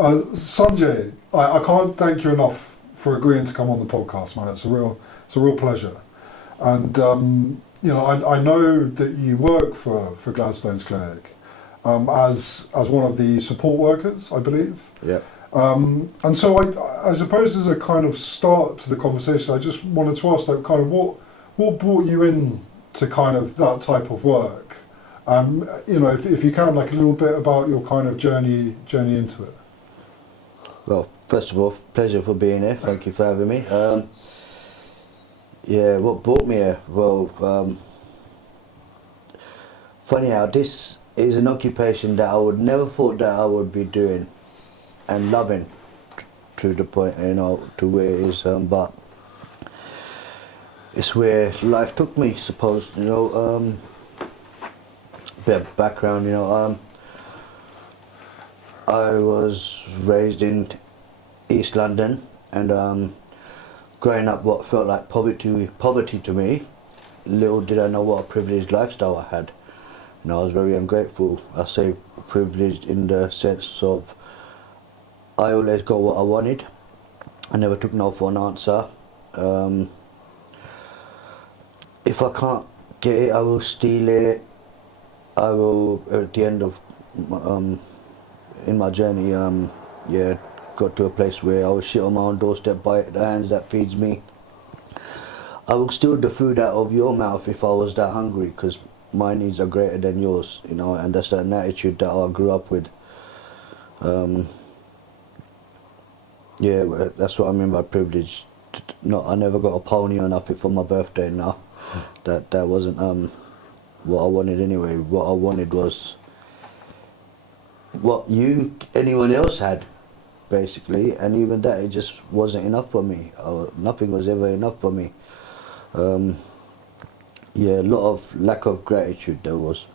Sanjay, I can't thank you enough for agreeing to come on the podcast, man. It's a real pleasure. And I know that you work for Gladstone's Clinic as one of the support workers, I believe. Yeah. And so I suppose as a kind of start to the conversation, I just wanted to ask, like, kind of what brought you in to kind of that type of work? If you can, like, a little bit about your kind of journey into it. Well, first of all, pleasure for being here. Thank you for having me. What brought me here? Well, funny how this is an occupation that I would never thought that I would be doing and loving to the point, to where it is. But it's where life took me, suppose. Bit of background, I was raised in East London, and growing up what felt like poverty to me, little did I know what a privileged lifestyle I had. I was very ungrateful. I say privileged in the sense of I always got what I wanted. I never took no for an answer. If I can't get it, I will steal it. I will, at the end of in my journey, got to a place where I will shit on my own doorstep by the hands that feeds me. I will steal the food out of your mouth if I was that hungry, because my needs are greater than yours, and that's an attitude that I grew up with. That's what I mean by privilege. I never got a pony or nothing for my birthday. No, that wasn't what I wanted anyway. What I wanted was what anyone else had, basically, and even that, it just wasn't enough for me. Nothing was ever enough for me. A lot of lack of gratitude there was.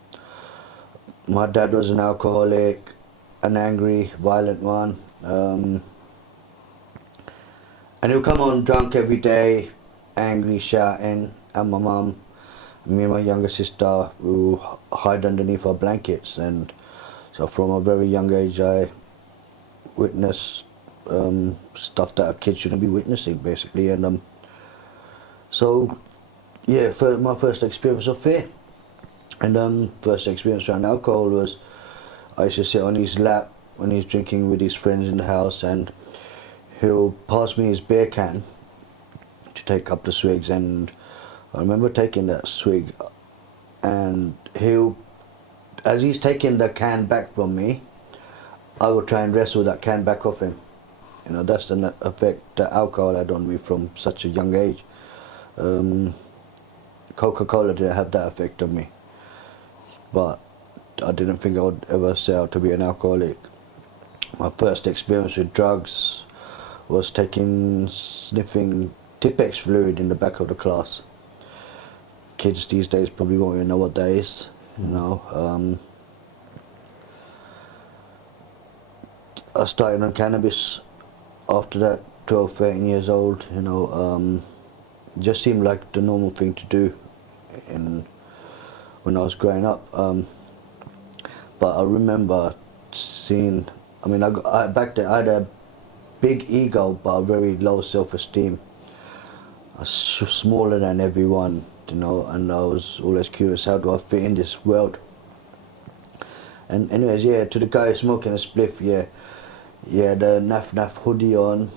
My dad was an alcoholic, an angry, violent one. And he'll come on drunk every day, angry, shouting, and my mum, me and my younger sister, will hide underneath our blankets. And so from a very young age, I witnessed stuff that a kid shouldn't be witnessing, basically. And my first experience of fear. And first experience around alcohol was I used to sit on his lap when he's drinking with his friends in the house, and he'll pass me his beer can to take a couple of swigs, and I remember taking that swig, and as he's taking the can back from me, I will try and wrestle that can back off him. That's the effect that alcohol had on me from such a young age. Coca-Cola didn't have that effect on me, but I didn't think I would ever set out to be an alcoholic. My first experience with drugs was sniffing Tipex fluid in the back of the class. Kids these days probably won't even know what that is. I started on cannabis after that, 12, 13 years old. Just seemed like the normal thing to do when I was growing up. But I remember seeing, back then I had a big ego but a very low self-esteem. I was smaller than everyone, and I was always curious, how do I fit in this world? And anyways, to the guy smoking a spliff, the naff hoodie on,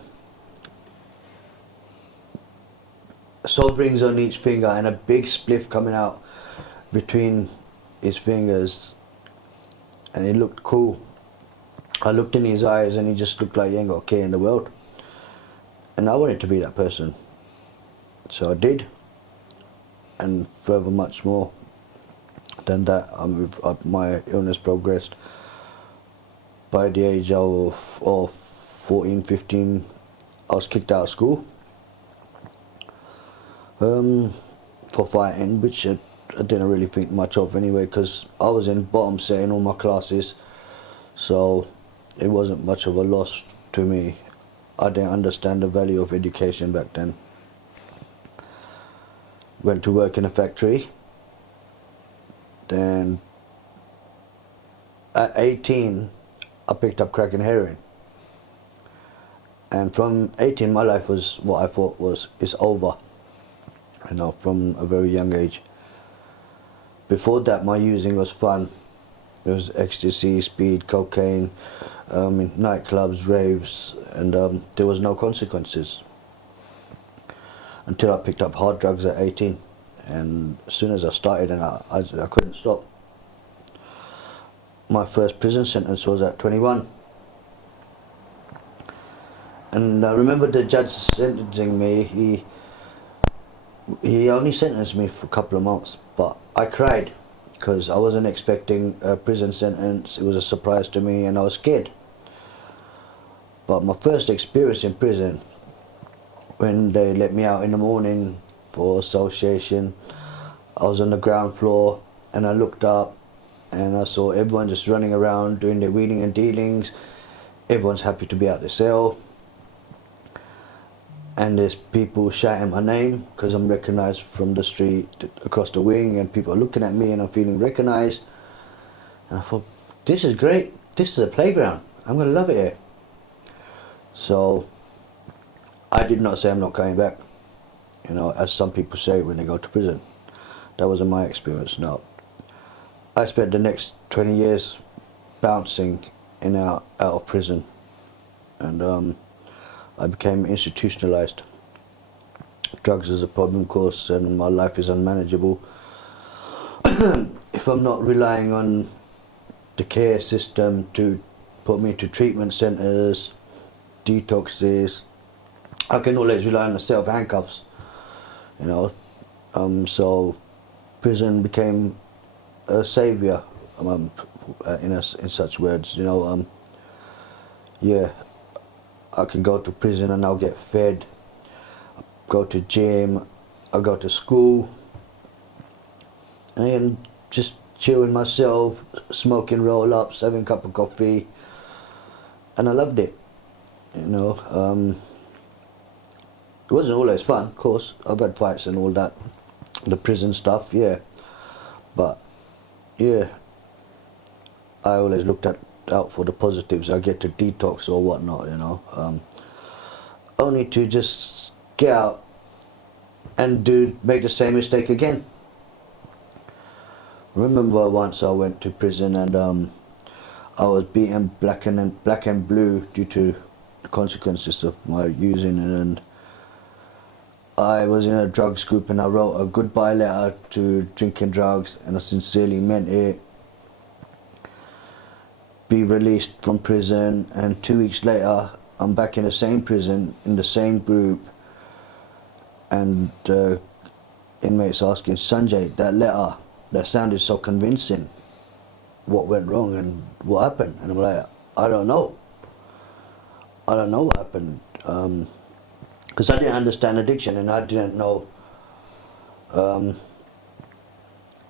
soft rings on each finger, and a big spliff coming out between his fingers, and it looked cool. I looked in his eyes and he just looked like he ain't got a care in the world, and I wanted to be that person, so I did. And further, much more than that, my illness progressed. By the age of 14, 15, I was kicked out of school for fighting, which I didn't really think much of anyway, because I was in bottom set in all my classes, so it wasn't much of a loss to me. I didn't understand the value of education back then. Went to work in a factory. Then at 18, I picked up crack and heroin. And from 18, my life was what I thought is over, you know, from a very young age. Before that, my using was fun. It was ecstasy, speed, cocaine, in nightclubs, raves, and there was no consequences. Until I picked up hard drugs at 18. And as soon as I started, and I couldn't stop. My first prison sentence was at 21. And I remember the judge sentencing me, he only sentenced me for a couple of months, but I cried because I wasn't expecting a prison sentence. It was a surprise to me and I was scared. But my first experience in prison, when they let me out in the morning for association, I was on the ground floor and I looked up and I saw everyone just running around doing their wheeling and dealings. Everyone's happy to be out the cell. And there's people shouting my name because I'm recognised from the street across the wing, and people are looking at me and I'm feeling recognised. And I thought, this is great, this is a playground, I'm going to love it here. So I did not say I'm not going back, you know, as some people say when they go to prison. That wasn't my experience, no. I spent the next 20 years bouncing in and out of prison, and I became institutionalized. Drugs is a problem, of course, and my life is unmanageable. If I'm not relying on the care system to put me to treatment centres, detoxes, I can always rely on a set of handcuffs, you know. So prison became a saviour, in such words, you know. Yeah. I can go to prison and I'll get fed, go to gym, I'll go to school, and I can just chill with myself, smoking roll-ups, having a cup of coffee, and I loved it, you know. It wasn't always fun, of course. I've had fights and all that, the prison stuff, yeah, but yeah, I always looked out for the positives. I get to detox or whatnot, you know, only to just get out and make the same mistake again. Remember once I went to prison and I was beaten black and blue due to the consequences of my using, and I was in a drugs group and I wrote a goodbye letter to drinking drugs, and I sincerely meant it. Be released from prison, and 2 weeks later I'm back in the same prison, in the same group, and inmates asking, Sanjay, that letter, that sounded so convincing, what went wrong and what happened? And I'm like, I don't know what happened, because I didn't understand addiction and I didn't know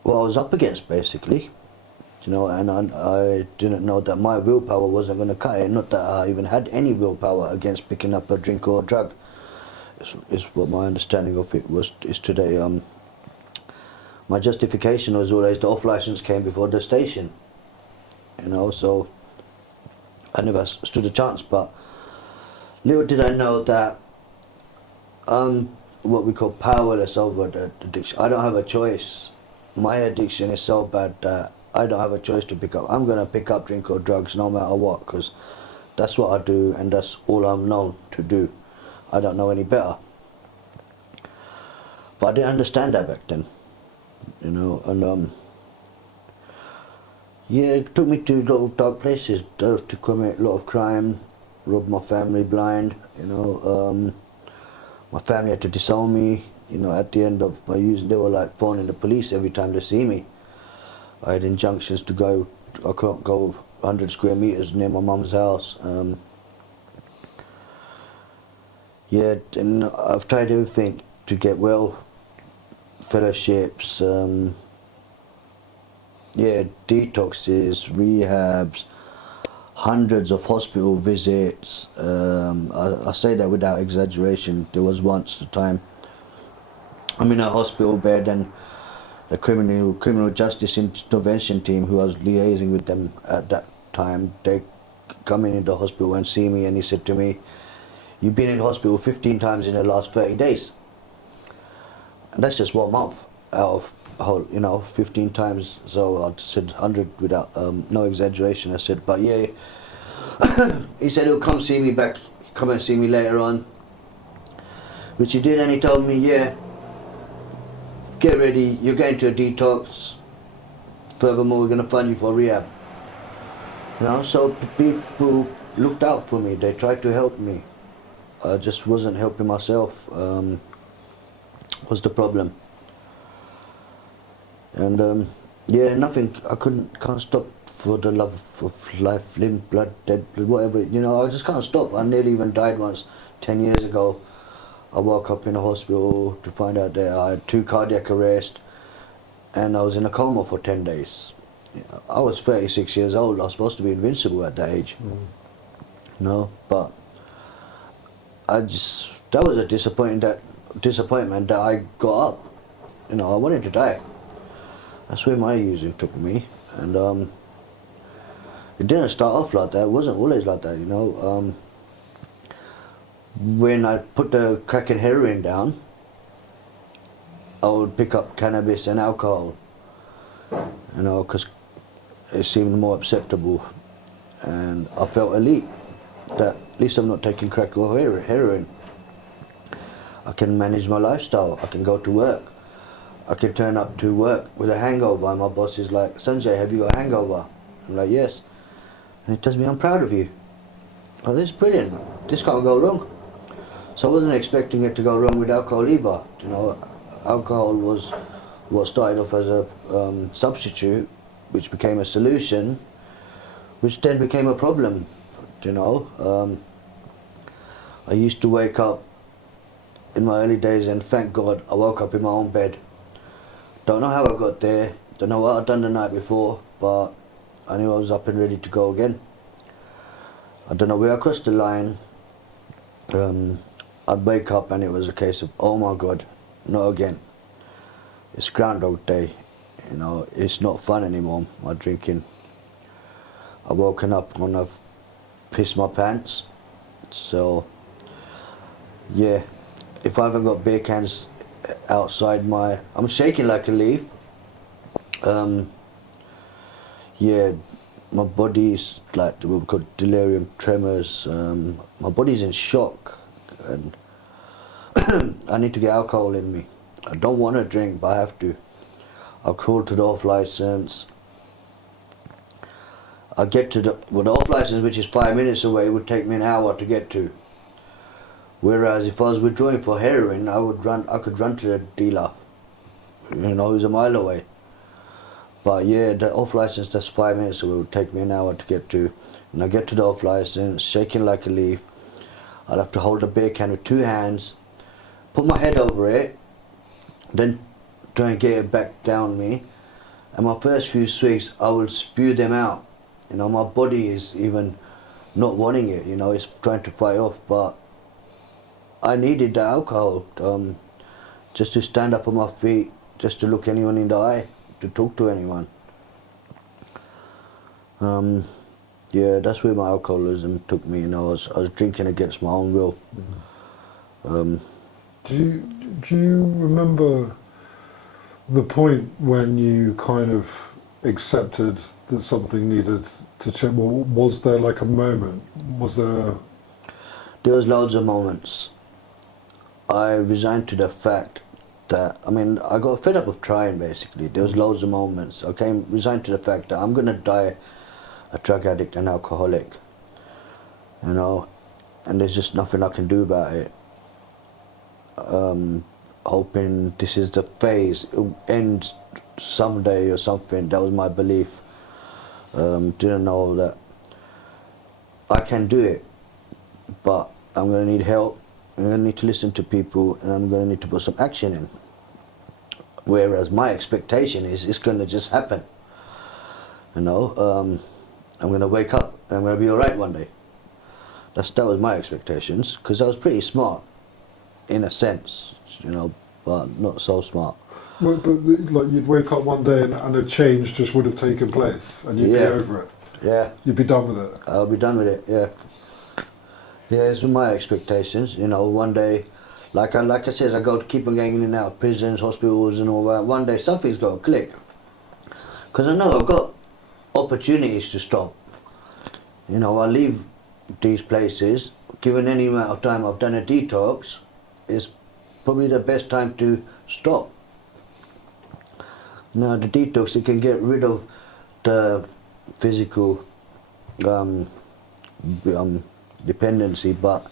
what I was up against, basically. You know, and I didn't know that my willpower wasn't going to cut it. Not that I even had any willpower against picking up a drink or a drug. Is what my understanding of it is today. My justification was always the off license came before the station. You know, so I never stood a chance. But little did I know that what we call powerless over the addiction. I don't have a choice. My addiction is so bad that I don't have a choice to pick up. I'm going to pick up drink or drugs no matter what, because that's what I do and that's all I'm known to do. I don't know any better. But I didn't understand that back then, you know, and yeah, it took me to a lot of dark places, to commit a lot of crime, rob my family blind, you know. My family had to disown me, you know. At the end of my use, they were like phoning the police every time they see me. I had injunctions to go, I can't go 100 square meters near my mum's house. Yeah, and I've tried everything to get well, fellowships, yeah, detoxes, rehabs, hundreds of hospital visits. I say that without exaggeration. There was once a time I'm in a hospital bed and the criminal justice intervention team, who I was liaising with them at that time, they come in the hospital and see me, and he said to me, you've been in hospital 15 times in the last 30 days. And that's just 1 month out of a whole, 15 times. So I said 100 without no exaggeration. I said, but yeah. He said he'll come and see me later on. Which he did, and he told me, yeah, get ready, you're going to a detox. Furthermore, we're going to fund you for rehab. So people looked out for me. They tried to help me. I just wasn't helping myself. Was the problem. And yeah, nothing. I can't stop for the love of life, limb, blood, dead blood, whatever. I just can't stop. I nearly even died once, 10 years ago. I woke up in a hospital to find out that I had 2 cardiac arrests, and I was in a coma for 10 days. I was 36 years old. I was supposed to be invincible at that age. But that was a disappointment that I got up. I wanted to die. That's where my using took me, and it didn't start off like that. It wasn't always like that. When I put the crack and heroin down, I would pick up cannabis and alcohol, because it seemed more acceptable, and I felt elite, that at least I'm not taking crack or heroin. I can manage my lifestyle, I can go to work, I can turn up to work with a hangover, and my boss is like, Sanjay, have you got a hangover? I'm like, yes. And he tells me, I'm proud of you. Oh, this is brilliant, this can't go wrong. So I wasn't expecting it to go wrong with alcohol either. Alcohol was what started off as a substitute, which became a solution, which then became a problem. I used to wake up in my early days, and thank God I woke up in my own bed. Don't know how I got there, don't know what I'd done the night before, but I knew I was up and ready to go again. I don't know where I crossed the line. I'd wake up and it was a case of, oh my God, not again. It's Groundhog Day, it's not fun anymore, my drinking. I've woken up and I've pissed my pants. So, yeah, if I haven't got beer cans outside I'm shaking like a leaf. Yeah, my body's like what we call delirium tremors. My body's in shock, and I need to get alcohol in me. I don't want to drink, but I have to. I'll crawl to the off license. I'll get to the off license, which is 5 minutes away, would take me an hour to get to. Whereas if I was withdrawing for heroin, I could run to the dealer, who's a mile away. But yeah, the off license, that's 5 minutes away, would take me an hour to get to. And I get to the off license, shaking like a leaf. I'd have to hold a beer can with 2 hands, put my head over it, then try and get it back down me. And my first few swigs, I would spew them out. My body is even not wanting it, it's trying to fight off, but I needed the alcohol just to stand up on my feet, just to look anyone in the eye, to talk to anyone. Yeah, that's where my alcoholism took me. I was drinking against my own will. Do you remember the point when you kind of accepted that something needed to change? Well, was there like a moment? There was loads of moments. I resigned to the fact that, I got fed up of trying, basically. There was loads of moments. I resigned to the fact that I'm going to die a drug addict and alcoholic, and there's just nothing I can do about it. Hoping this is the phase, it'll end someday or something. That was my belief. Didn't know that I can do it, but I'm going to need help. I'm going to need to listen to people, and I'm going to need to put some action in. Whereas my expectation is it's going to just happen. I'm going to wake up and I'm going to be alright one day. That was my expectations, because I was pretty smart, in a sense, but not so smart. But like you'd wake up one day and a change just would have taken place, and you'd be over it. Yeah. You'd be done with it. I'll be done with it. Yeah. Yeah, it's my expectations. You know, one day, like I said, I go to keep on getting in and out of prisons, hospitals, and all that. One day, something's got to click. Because I know I've got opportunities to stop. You know, I leave these places. Given any amount of time I've done a detox, is probably the best time to stop. Now, the detox, it can get rid of the physical um, dependency, but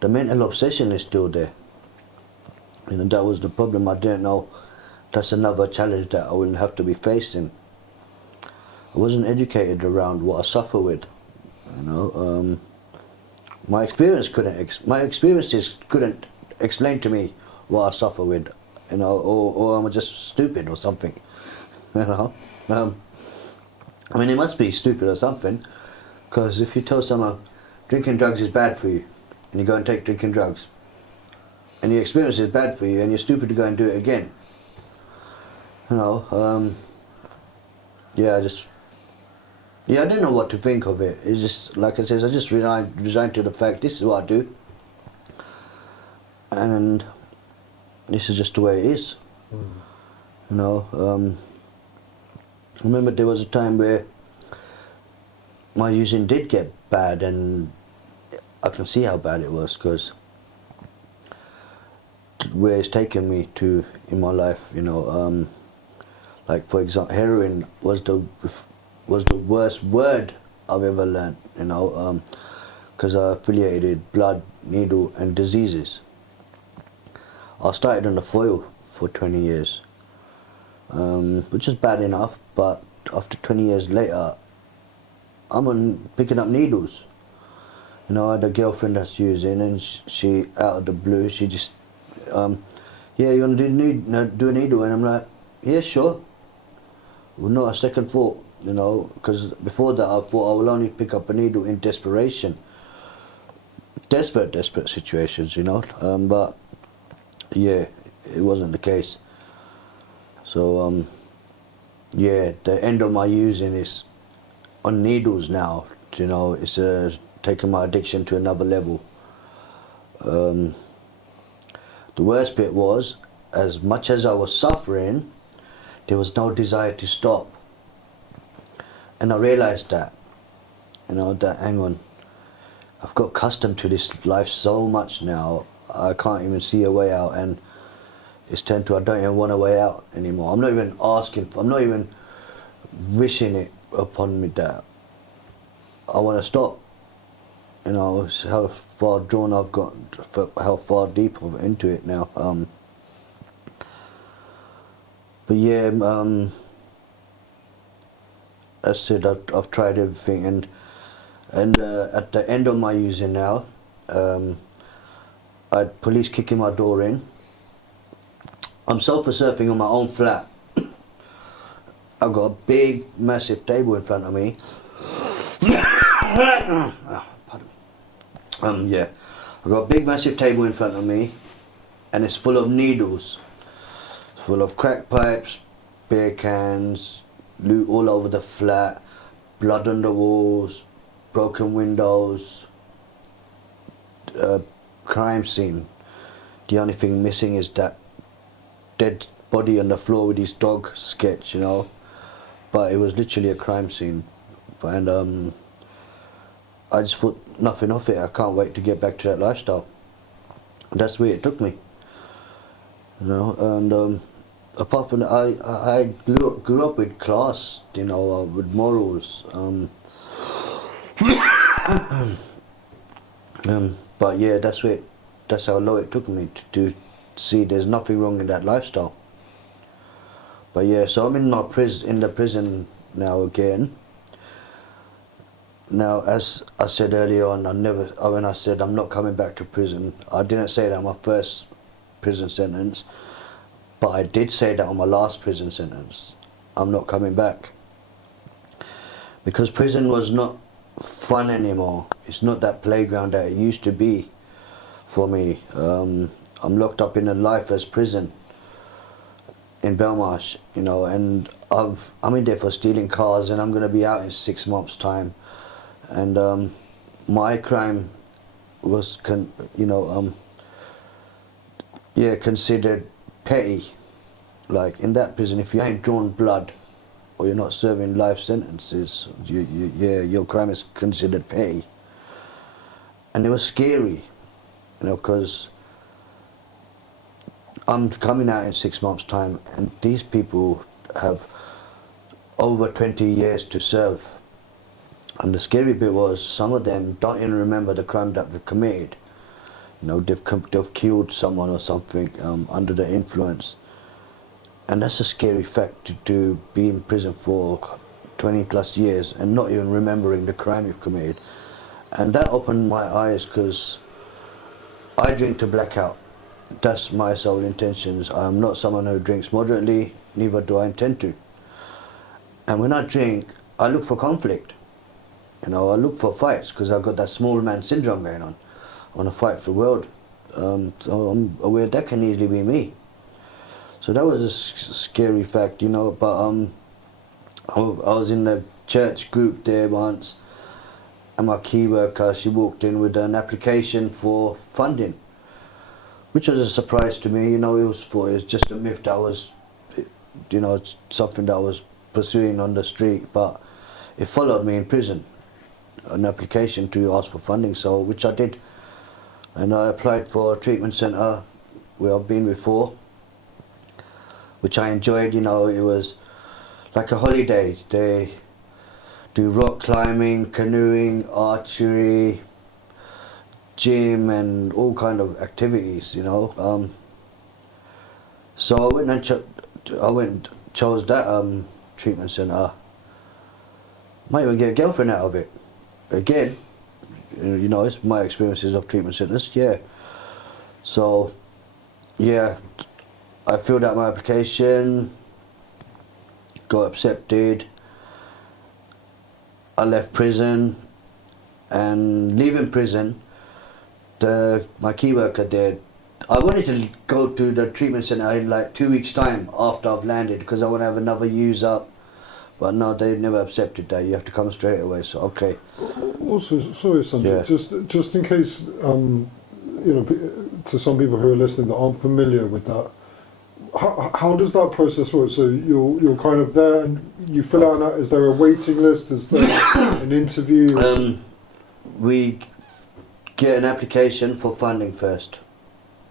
the mental obsession is still there. You know, that was the problem. I didn't know that's another challenge that I will have to be facing. I wasn't educated around what I suffer with. You know, my experiences couldn't explain to me what I suffer with. You know, or I'm just stupid or something. You know, I mean, it must be stupid or something, because if you tell someone drinking drugs is bad for you, and you go and take drinking drugs, and the experience is bad for you, and you're stupid to go and do it again. You know, yeah, I didn't know what to think of it. It's just, like I said, I just resigned to the fact this is what I do, and this is just the way it is. You know, I remember there was a time where my using did get bad, and I can see how bad it was, because where it's taken me to in my life, you know, like for example, heroin was the worst word I've ever learned, you know, because I affiliated blood, needle, and diseases. I started on the foil for 20 years, which is bad enough, but after 20 years later, I'm on picking up needles. You know, I had a girlfriend that's using, and she out of the blue, she just, yeah, you want to do a needle? And I'm like, yeah, sure. Well, not a second thought, you know, because before that I thought I will only pick up a needle in desperation. Desperate situations, you know, but yeah, it wasn't the case. So, yeah, the end of my using is on needles now, you know, it's taking my addiction to another level. The worst bit was, as much as I was suffering, there was no desire to stop. And I realized that, you know, that hang on, I've got accustomed to this life so much now, I can't even see a way out, and it's turned to I don't even want a way out anymore. I'm not even wishing it upon me that I want to stop. You know, it's how far drawn I've got, how far deep into it now. But yeah, as I said, I've tried everything, and at the end of my using now, I had police kicking my door in. I'm sofa surfing on my own flat. I've got a big, massive table in front of me. Yeah, I've got a big, massive table in front of me, and it's full of needles. It's full of crack pipes, beer cans, loot all over the flat, blood on the walls, broken windows, crime scene. The only thing missing is that dead body on the floor with his dog sketch, you know. But it was literally a crime scene, and I just thought nothing of it. I can't wait to get back to that lifestyle. That's where it took me, you know. And apart from that, I grew up with class, you know, with morals. But yeah, that's how low it took me to see there's nothing wrong in that lifestyle. But yeah, so I'm in the prison now again. Now, as I said earlier on, when I said I'm not coming back to prison, I didn't say that on my first prison sentence, but I did say that on my last prison sentence. I'm not coming back. Because prison was not fun anymore. It's not that playground that it used to be for me. I'm locked up in a life as prison in Belmarsh, you know, and I'm in there for stealing cars, and I'm going to be out in 6 months' time. And my crime was considered petty. Like in that prison, if you ain't drawn blood or you're not serving life sentences, your crime is considered petty. And it was scary, because I'm coming out in 6 months' time, and these people have over 20 years to serve. And the scary bit was some of them don't even remember the crime that they've committed. They've killed someone or something under the influence. And that's a scary fact, to be in prison for 20 plus years and not even remembering the crime you've committed. And that opened my eyes, because I drink to blackout. That's my sole intentions. I'm not someone who drinks moderately, neither do I intend to. And when I drink, I look for conflict. I look for fights, because I've got that small man syndrome going on. I want to fight for the world. So I'm aware that can easily be me. So that was a scary fact, but I was in a church group there once, and my key worker, she walked in with an application for funding, which was a surprise to me. It was just a myth that was, it's something that I was pursuing on the street, but it followed me in prison, an application to ask for funding, which I did. And I applied for a treatment centre where I've been before, which I enjoyed. It was like a holiday. They do rock climbing, canoeing, archery, gym, and all kind of activities. So I went and chose that treatment centre. Might even get a girlfriend out of it. Again, it's my experiences of treatment centres. Yeah. So, yeah. I filled out my application, got accepted. I left prison, and leaving prison, my key worker there, I wanted to go to the treatment centre in like 2 weeks' time after I've landed, because I want to have another use up. But no, they never accepted that. You have to come straight away. So okay. Also, sorry, Sanjay, Yeah. just in case, to some people who are listening that aren't familiar with that, how does that process work? So you're kind of there, and you fill out. Is there a waiting list? Is there an interview? We get an application for funding first.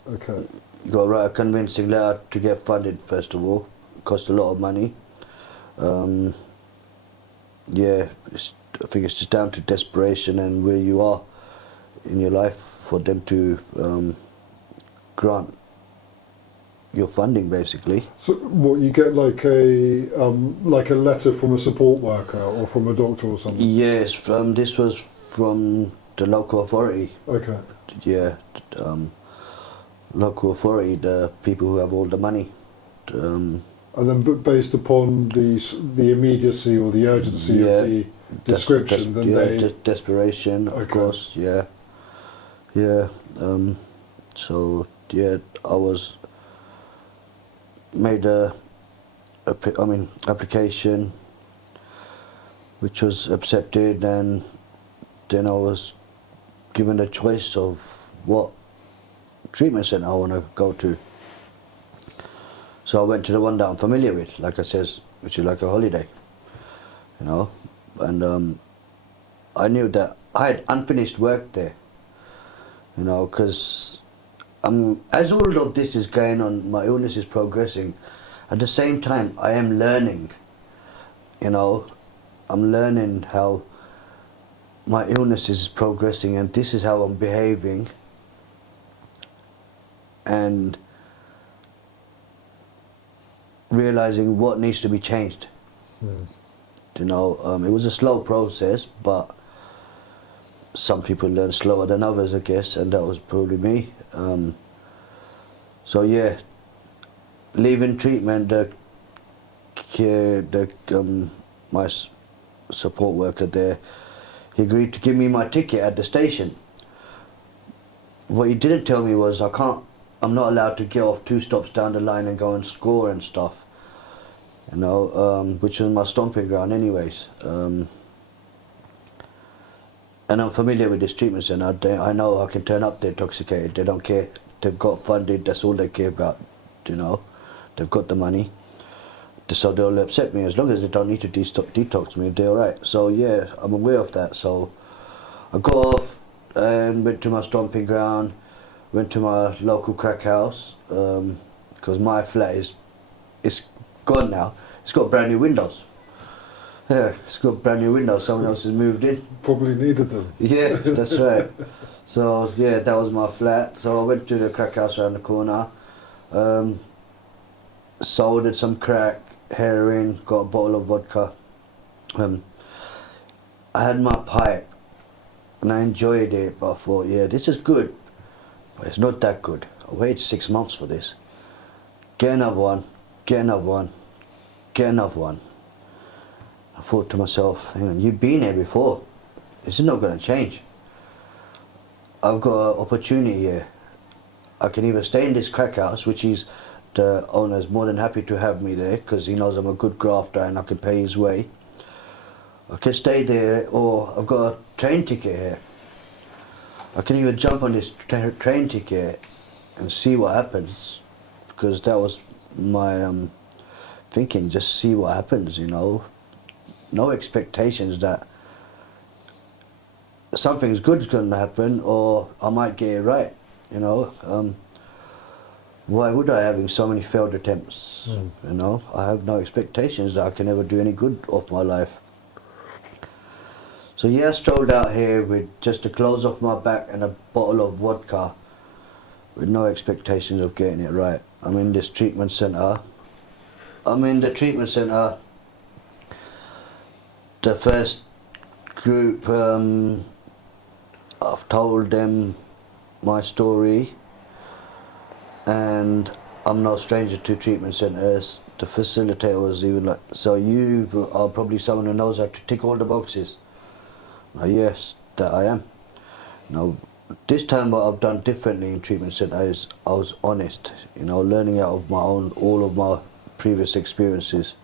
Okay. You got to write a convincing letter to get funded first of all. It costs a lot of money. I think it's just down to desperation and where you are in your life for them to grant your funding, basically. So what, you get like a letter from a support worker or from a doctor or something? Yes, this was from the local authority. Okay. Yeah, local authority, the people who have all the money. And then, based upon the immediacy or the urgency of the description, desperation, of course. Yeah. So yeah, I was made application, which was accepted, and then I was given the choice of what treatment centre I want to go to. So I went to the one that I'm familiar with, like I said, which is like a holiday, and I knew that I had unfinished work there, because as all of this is going on, my illness is progressing. At the same time, I am learning, I'm learning how my illness is progressing, and this is how I'm behaving, and realizing what needs to be changed. It was a slow process, but some people learn slower than others, I guess, and that was probably me. So yeah, leaving treatment, my support worker there, he agreed to give me my ticket at the station. What he didn't tell me was I'm not allowed to get off 2 stops down the line and go and score and stuff, which was my stomping ground anyways. And I'm familiar with this treatment centre. I know I can turn up, they're intoxicated, they don't care. They've got funded, that's all they care about, you know. They've got the money. So they'll accept me as long as they don't need to detox me, they're alright. So yeah, I'm aware of that. So I got off and went to my stomping ground, went to my local crack house, because my flat it's gone now. It's got brand new windows. Yeah, it's got brand new windows. Someone else has moved in. Probably needed them. Yeah, that's right. So yeah, that was my flat. So I went to the crack house around the corner, soldered some crack, heroin, got a bottle of vodka. I had my pipe and I enjoyed it, but I thought, yeah, this is good, but it's not that good. I waited 6 months for this. Get another one, get another one, get another one. I thought to myself, hang on, you've been here before. This is not going to change. I've got an opportunity here. I can either stay in this crack house, which is the owner's more than happy to have me there because he knows I'm a good grafter and I can pay his way. I can stay there, or I've got a train ticket here. I can either jump on this train ticket and see what happens, because that was my thinking, just see what happens, you know. No expectations that something's good's going to happen or I might get it right, you know. Why would I, having so many failed attempts? You know, I have no expectations that I can ever do any good off my life. So yeah, I strolled out here with just the clothes off my back and a bottle of vodka with no expectations of getting it right. I'm in this treatment centre. The first group, I've told them my story, and I'm no stranger to treatment centres. The facilitator was even like, so you are probably someone who knows how to tick all the boxes. Yes, that I am. Now, this time what I've done differently in treatment centre is I was honest, you know, learning out of all of my previous experiences.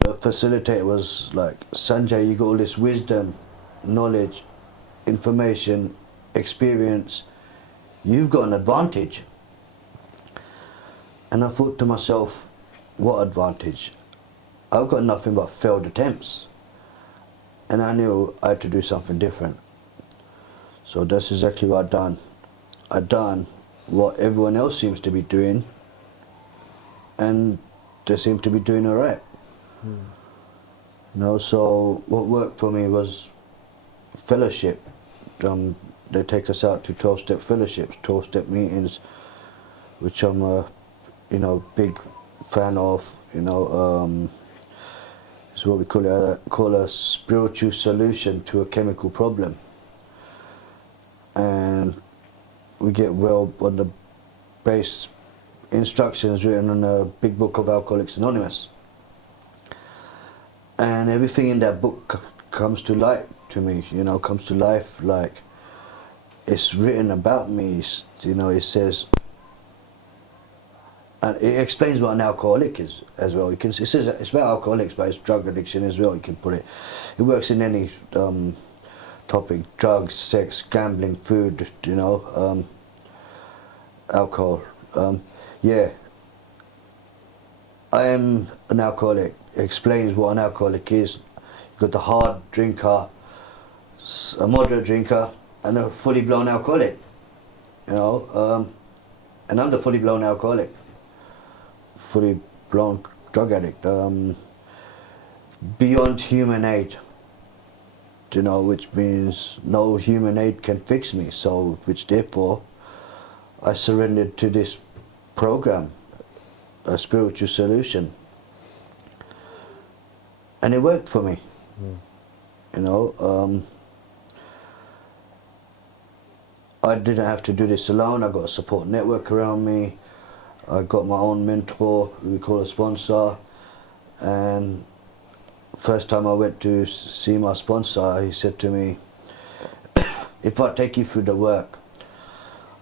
The facilitator was like, Sanjay, you got all this wisdom, knowledge, information, experience, you've got an advantage. And I thought to myself, what advantage? I've got nothing but failed attempts. And I knew I had to do something different. So that's exactly what I've done. I've done what everyone else seems to be doing, and they seem to be doing all right. You know, so what worked for me was fellowship. They take us out to 12-step fellowships, 12-step meetings, which I'm a, you know, big fan of. You know, it's what we call a spiritual solution to a chemical problem. And we get well on the base instructions written on a big book of Alcoholics Anonymous. And everything in that book comes to light to me, you know, comes to life, like it's written about me, you know. It says, and it explains what an alcoholic is as well. It says it's about alcoholics, but it's drug addiction as well. You can put it. It works in any topic: drugs, sex, gambling, food. You know, alcohol. Yeah, I am an alcoholic. It explains what an alcoholic is. You've got the hard drinker, a moderate drinker, and a fully blown alcoholic. You know, and I'm the fully blown alcoholic. Fully blown drug addict, beyond human aid, you know, which means no human aid can fix me, so which therefore I surrendered to this program, a spiritual solution, and it worked for me. You know, I didn't have to do this alone. I got a support network around me. I got my own mentor, we call a sponsor, and first time I went to see my sponsor, he said to me, if I take you through the work,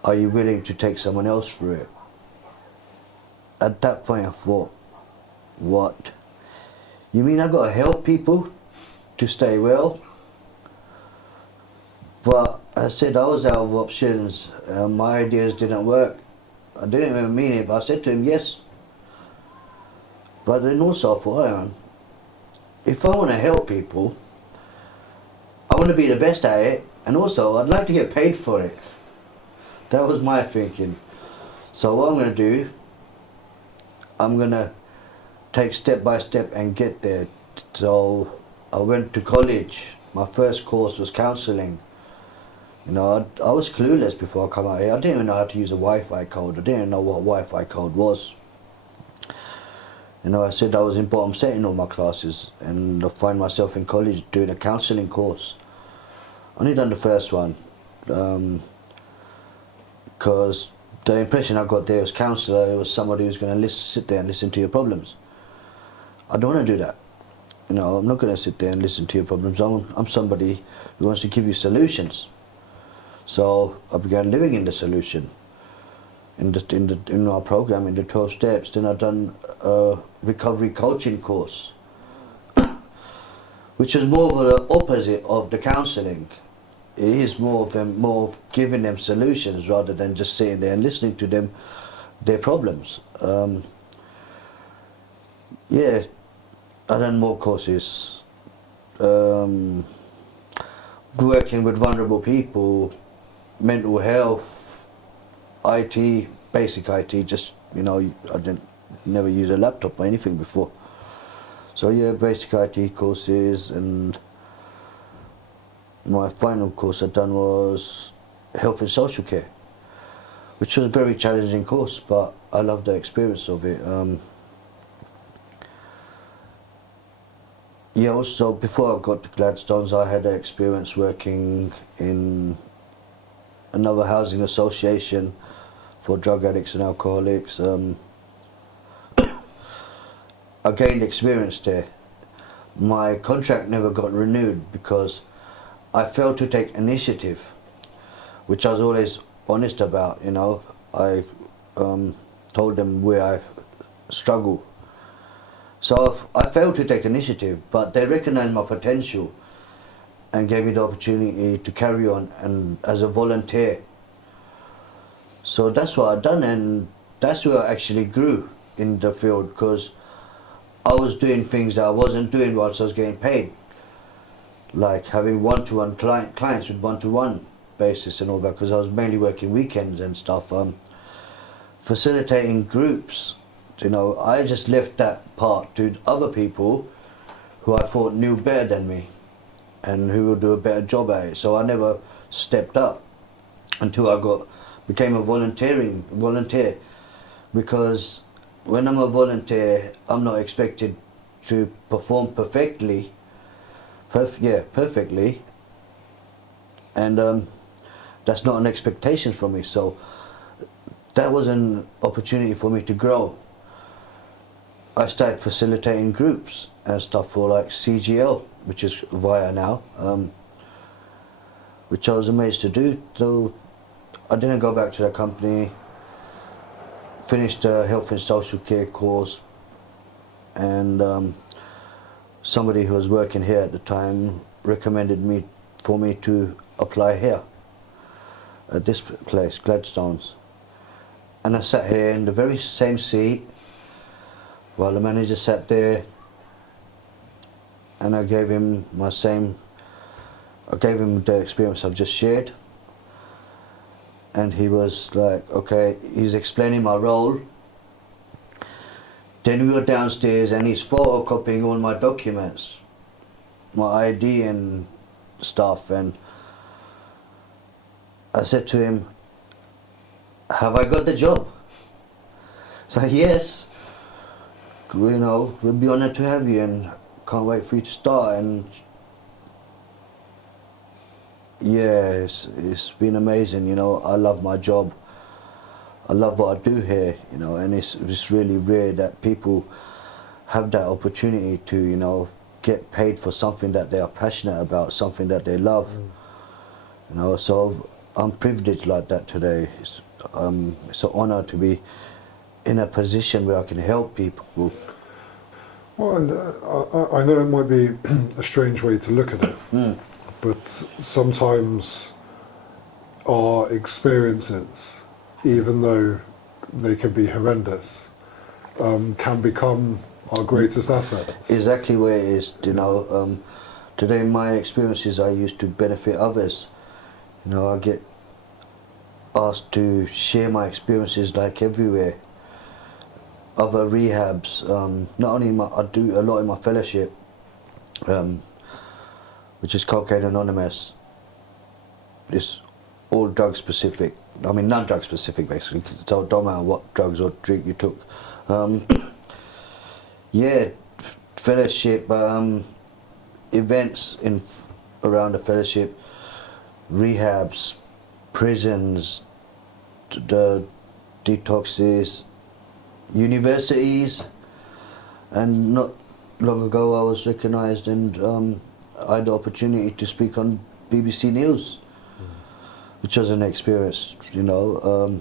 are you willing to take someone else through it? At that point I thought, what? You mean I got to help people to stay well? said I was out of options. My ideas didn't work. I didn't even mean it, but I said to him, yes. But then also I thought, hang on, if I want to help people, I want to be the best at it, and also I'd like to get paid for it. That was my thinking. So what I'm going to do, I'm going to take step by step and get there. So I went to college. My first course was counselling. You know, I was clueless before I come out here. I didn't even know how to use a Wi-Fi code. I didn't know what Wi-Fi code was. You know, I said I was in bottom set in all my classes, and I find myself in college doing a counselling course. I only done the first one, because the impression I got there was counsellor, it was somebody who's going to sit there and listen to your problems. I don't want to do that. You know, I'm not going to sit there and listen to your problems. I'm somebody who wants to give you solutions. So I began living in the solution. In our program, in the 12 steps. Then I've done a recovery coaching course, which is more of the opposite of the counselling. It is more of giving them solutions rather than just sitting there and listening to them, their problems. Yeah, I've done more courses, working with vulnerable people, mental health, IT, basic IT, just, you know, I didn't never use a laptop or anything before. So yeah, basic IT courses, and my final course I'd done was health and social care, which was a very challenging course, but I loved the experience of it. Yeah, also before I got to Gladstone's, I had the experience working in another housing association for drug addicts and alcoholics. I gained experience there. My contract never got renewed because I failed to take initiative, which I was always honest about, you know. I told them where I struggle. So I failed to take initiative, but they recognized my potential and gave me the opportunity to carry on and as a volunteer. So that's what I've done, and that's where I actually grew in the field, because I was doing things that I wasn't doing whilst I was getting paid, like having one-to-one clients with one-to-one basis and all that, because I was mainly working weekends and stuff. Facilitating groups, you know, I just left that part to other people who I thought knew better than me and who would do a better job at it. So I never stepped up until I became a volunteer, because when I'm a volunteer, I'm not expected to perform perfectly, and that's not an expectation from me. So that was an opportunity for me to grow. I started facilitating groups and stuff for like CGL, which is via now, which I was amazed to do. So I didn't go back to the company, finished a health and social care course, and somebody who was working here at the time recommended for me to apply here at this place, Gladstone's. And I sat here in the very same seat while the manager sat there, and I gave him the experience I've just shared. And he was like, okay, he's explaining my role. Then we were downstairs and he's photocopying all my documents, my ID and stuff, and I said to him, have I got the job? So yes, you know, we'll be honoured to have you and can't wait for you to start. And yeah, it's been amazing, you know. I love my job. I love what I do here, you know, and it's really rare that people have that opportunity to, you know, get paid for something that they are passionate about, something that they love. You know, so I'm privileged like that today. It's an honour to be in a position where I can help people. Well, and I know it might be a strange way to look at it, but sometimes our experiences, even though they can be horrendous, can become our greatest assets. Exactly where it is, you know. Today, my experiences I used to benefit others. You know, I get asked to share my experiences like everywhere. Other rehabs, not only I do a lot in my fellowship, which is Cocaine Anonymous. It's all drug specific. I mean, non-drug specific basically. So it don't matter what drugs or drink you took. Yeah, fellowship, events in around the fellowship, rehabs, prisons, the detoxes, universities, and not long ago I was recognised and I had the opportunity to speak on BBC News, which was an experience, you know.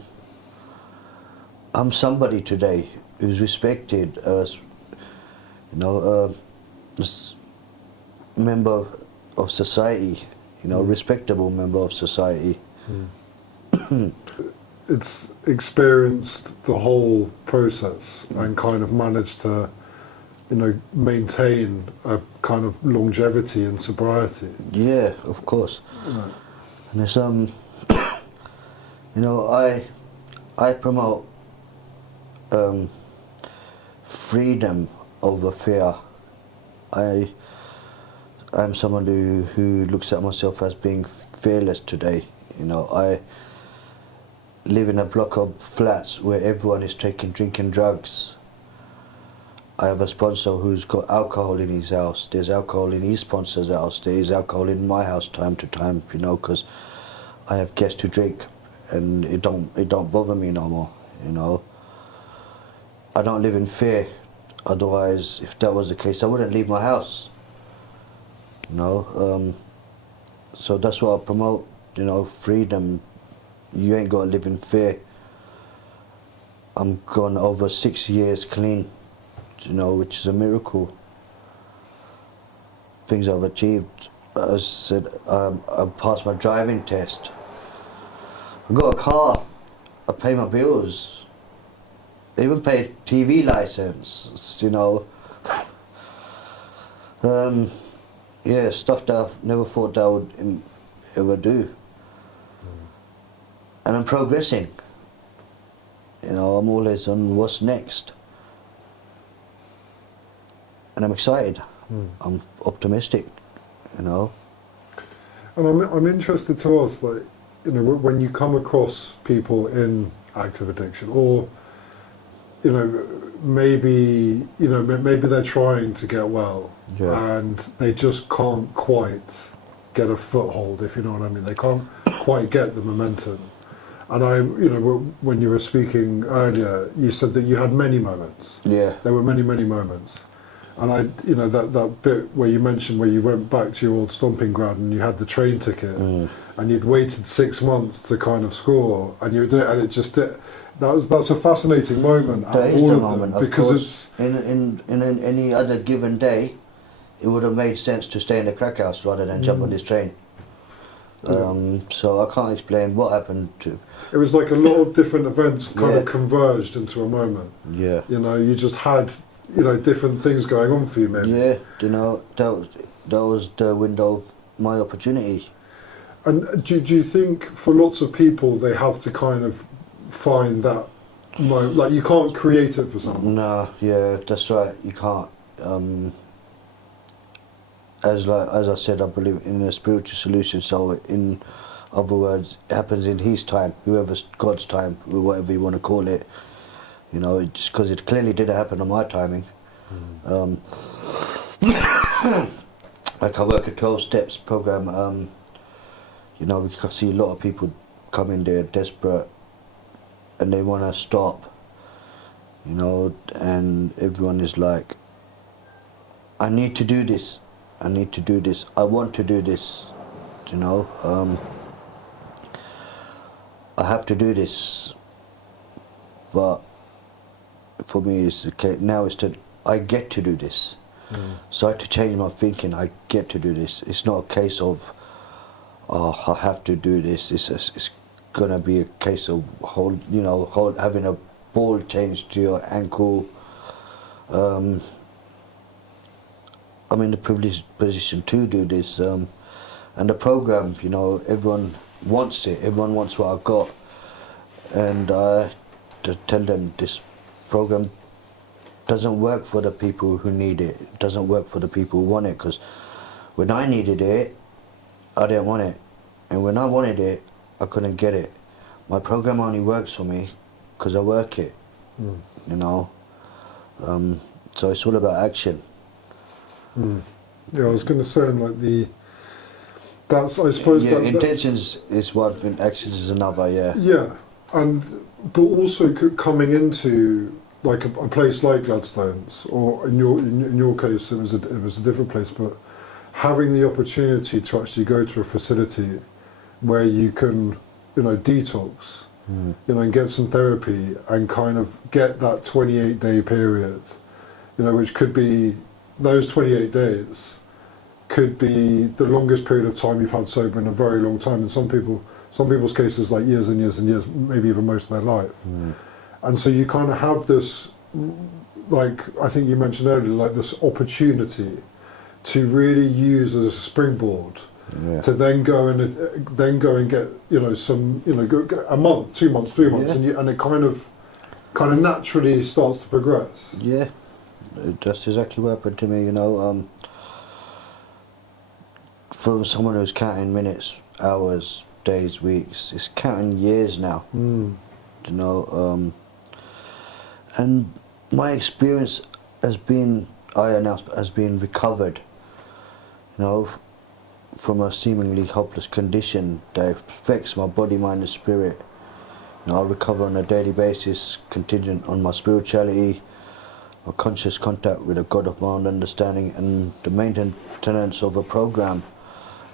I'm somebody today who's respected as, you know, as member of society, you know, respectable member of society. It's experienced the whole process and kind of managed to, you know, maintain a kind of longevity and sobriety. Yeah, of course. Right. And it's you know, I promote freedom over fear. I'm someone who looks at myself as being fearless today. You know, I live in a block of flats where everyone is drinking drugs. I have a sponsor who's got alcohol in his house. There's alcohol in his sponsor's house. There is alcohol in my house time to time, you know, because I have guests to drink, and it don't bother me no more, you know. I don't live in fear. Otherwise, if that was the case, I wouldn't leave my house. You know, so that's what I promote. You know, freedom. You ain't got to live in fear. I'm gone over 6 years clean, you know, which is a miracle. Things I've achieved. As I said, I passed my driving test. I got a car. I pay my bills. I even paid TV license, you know. Yeah, stuff that I've never thought that I would ever do. And I'm progressing. You know, I'm always on what's next. And I'm excited. I'm optimistic, you know. And I'm interested to ask, like, you know, when you come across people in active addiction, or, you know, maybe they're trying to get well, Yeah. and they just can't quite get a foothold, if you know what I mean. They can't quite get the momentum. And you know, when you were speaking earlier, you said that you had many moments. Yeah. There were many, many moments. And you know, that bit where you mentioned where you went back to your old stomping ground and you had the train ticket, and you'd waited 6 months to kind of score, and you did, and it just did. That's a fascinating moment. That is all the of moment. them, Of because course, in any other given day, it would have made sense to stay in the crack house rather than jump on this train. So I can't explain what happened to. it was like a lot of different events kind Yeah. of converged into a moment. Yeah. You know, you just had, you know, different things going on for you, maybe. Yeah, you know, that was the window of my opportunity. And do you think for lots of people they have to kind of find that moment, like you can't create it for someone? No, yeah, that's right. You can't. As I said, I believe in a spiritual solution. So, in other words, it happens in His time, whoever's God's time, or whatever you want to call it. You know, just because it clearly didn't happen on my timing. Like I work a 12 steps program. You know, we can see a lot of people come in there desperate, and they want to stop. You know, and everyone is like, I need to do this. I need to do this. I want to do this. You know, I have to do this. But for me, it's okay. Now it's that I get to do this. So I had to change my thinking. I get to do this. It's not a case of oh, I have to do this. It's gonna be a case of having a ball changed to your ankle. I'm in the privileged position to do this, and the program, everyone wants it. Everyone wants what I've got, and I to tell them this program doesn't work for the people who need it. It doesn't work for the people who want it. Because when I needed it, I didn't want it, and when I wanted it, I couldn't get it. My program only works for me because I work it. So it's all about action. Yeah, I was going to say, that's, I suppose, intentions is one thing, actions is another. Yeah, but also coming into like a place like Gladstone's, or in your case, it was a different place, but having the opportunity to actually go to a facility where you can, detox, and get some therapy and kind of get that 28-day period, which could be, those 28 days could be the longest period of time you've had sober in a very long time. In some people's cases, like years and years and years, maybe even most of their life. And so you kind of have this, like I think you mentioned earlier, like this opportunity to really use as a springboard to then go and get some a month, 2 months, 3 months, and it kind of naturally starts to progress. Yeah, that's exactly what happened to me. For someone who's counting minutes, hours, days, weeks, it's counting years now. And my experience has been recovered, from a seemingly hopeless condition that affects my body, mind and spirit. I recover on a daily basis, contingent on my spirituality, my conscious contact with a God of my own understanding, and the maintenance of a program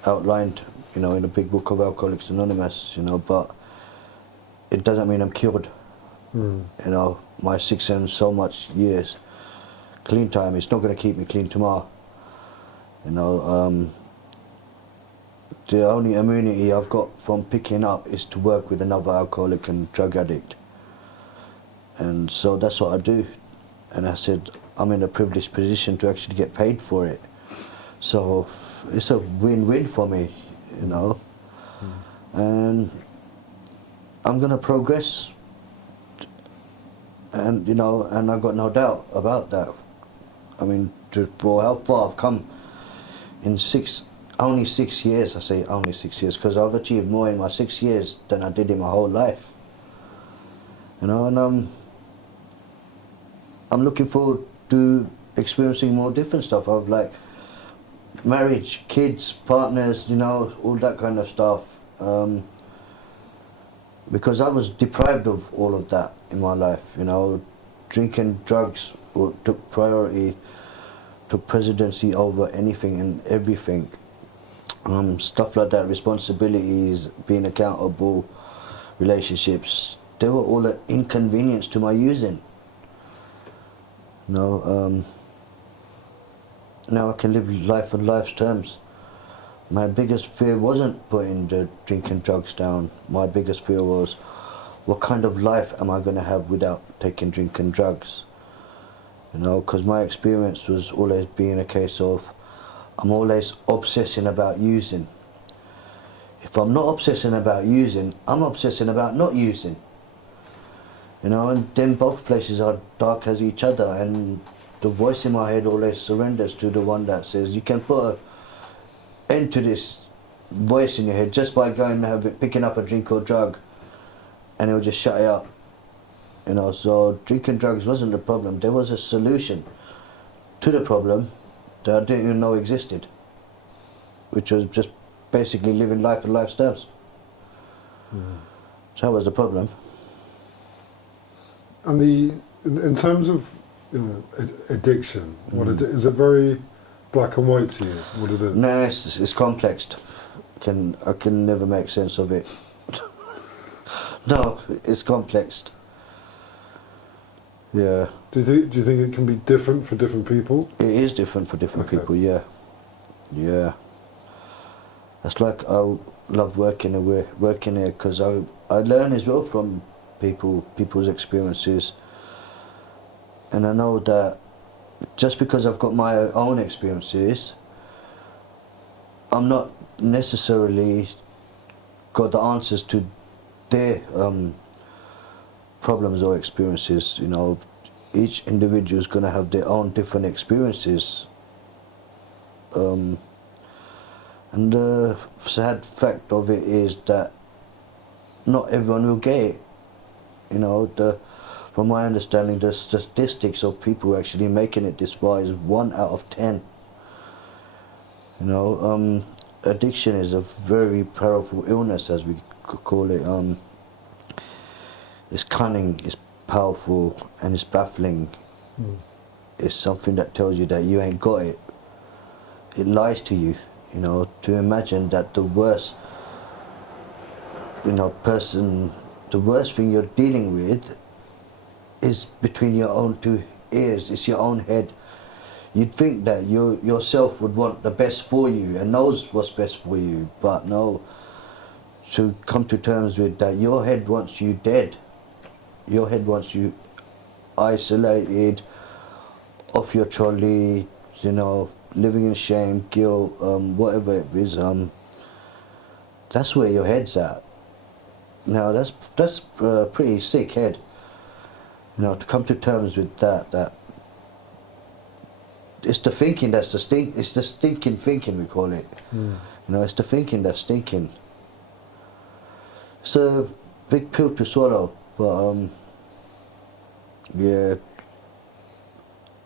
outlined, in the big book of Alcoholics Anonymous, but it doesn't mean I'm cured. My 6 and so much years clean time, it's not going to keep me clean tomorrow. The only immunity I've got from picking up is to work with another alcoholic and drug addict. And so that's what I do. And I said, I'm in a privileged position to actually get paid for it. So it's a win-win for me, And I'm going to progress. And, and I've got no doubt about that. I mean, for how far I've come in only 6 years, I say only 6 years, because I've achieved more in my 6 years than I did in my whole life. And I'm looking forward to experiencing more different stuff of like marriage, kids, partners, all that kind of stuff. Because I was deprived of all of that in my life, drinking, drugs took priority, took presidency over anything and everything. Stuff like that, responsibilities, being accountable, relationships, they were all an inconvenience to my using. Now I can live life on life's terms. My biggest fear wasn't putting the drinking drugs down. My biggest fear was, what kind of life am I going to have without taking drinking drugs? Because my experience was always being a case of, I'm always obsessing about using. If I'm not obsessing about using, I'm obsessing about not using. And then both places are dark as each other, and the voice in my head always surrenders to the one that says, you can put an end to this voice in your head just by going and picking up a drink or drug, and it'll just shut it up. So drinking drugs wasn't the problem. There was a solution to the problem that I didn't even know existed, which was just basically living life on life's terms. So that was the problem. And in terms of addiction, is it very black and white to you? What it is? No, it's complex. I can never make sense of it. No, it's complex. Yeah. Do you think it can be different for different people? It is different for different people. Yeah. It's like love working here because I learn as well from people's experiences, and I know that just because I've got my own experiences, I'm not necessarily got the answers to their problems or experiences. You know, each individual is going to have their own different experiences. And the sad fact of it is that not everyone will get it. You know, from my understanding, the statistics of people actually making it this far is 1 out of 10. You know, addiction is a very powerful illness, as we could call it. It's cunning, it's powerful, and it's baffling. It's something that tells you that you ain't got it. It lies to you. You know, to imagine that the worst, the worst thing you're dealing with is between your own two ears. It's your own head. You'd think that you yourself would want the best for you and knows what's best for you, but no. To come to terms with that, your head wants you dead. Your head wants you isolated, off your trolley, you know, living in shame, guilt, whatever it is. That's where your head's at. Now that's a pretty sick head. You know, to come to terms with that it's the thinking that's it's the stinking thinking, we call it. You know, it's the thinking that's stinking. It's a big pill to swallow, but yeah,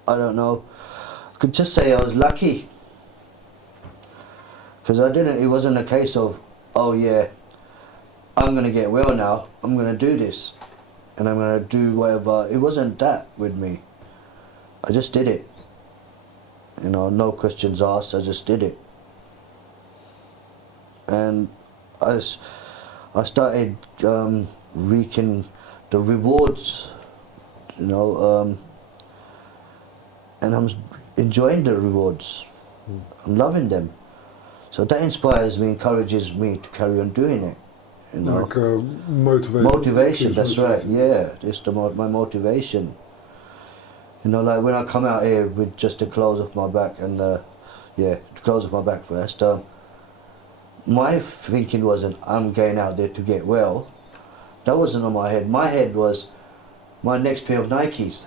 I don't know. I could just say I was lucky, because it wasn't a case of, oh yeah, I'm gonna get well now, I'm gonna do this, and I'm gonna do whatever. It wasn't that with me. I just did it. You know, no questions asked, I just did it. And I started reaping the rewards, you know, and I'm enjoying the rewards. I'm loving them. So that inspires me, encourages me to carry on doing it. You know, like motivation. Motivation, that's right. Yeah, it's my motivation. You know, like when I come out here with just the clothes off my back and the clothes off my back first. My thinking wasn't I'm going out there to get well. That wasn't on my head. My head was my next pair of Nikes.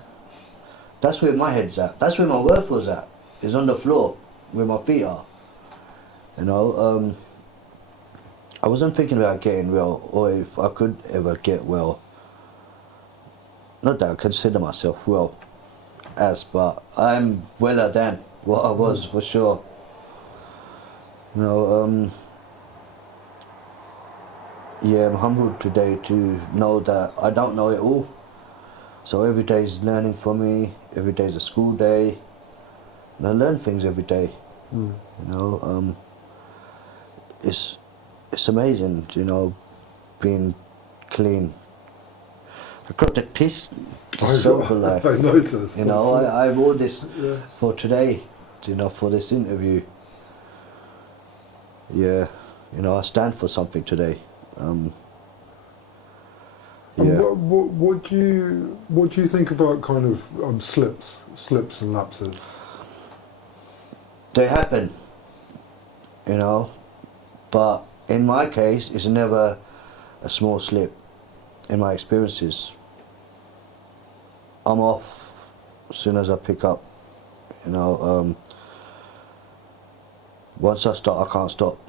That's where my head's at. That's where my worth was at. Is on the floor, where my feet are. You know, I wasn't thinking about getting well, or if I could ever get well. Not that I consider myself well, but I'm weller than what I was, for sure. You know, yeah, I'm humbled today to know that I don't know it all. So every day is learning for me. Every day is a school day, and I learn things every day. You know, it's amazing. You know, being clean. I got the teeth sober life. I noticed. You know, I wore this for today. You know, for this interview. Yeah, you know, I stand for something today. Yeah. What do you think about kind of slips and lapses? They happen, you know, but in my case, it's never a small slip. In my experiences, I'm off as soon as I pick up. You know, once I start, I can't stop.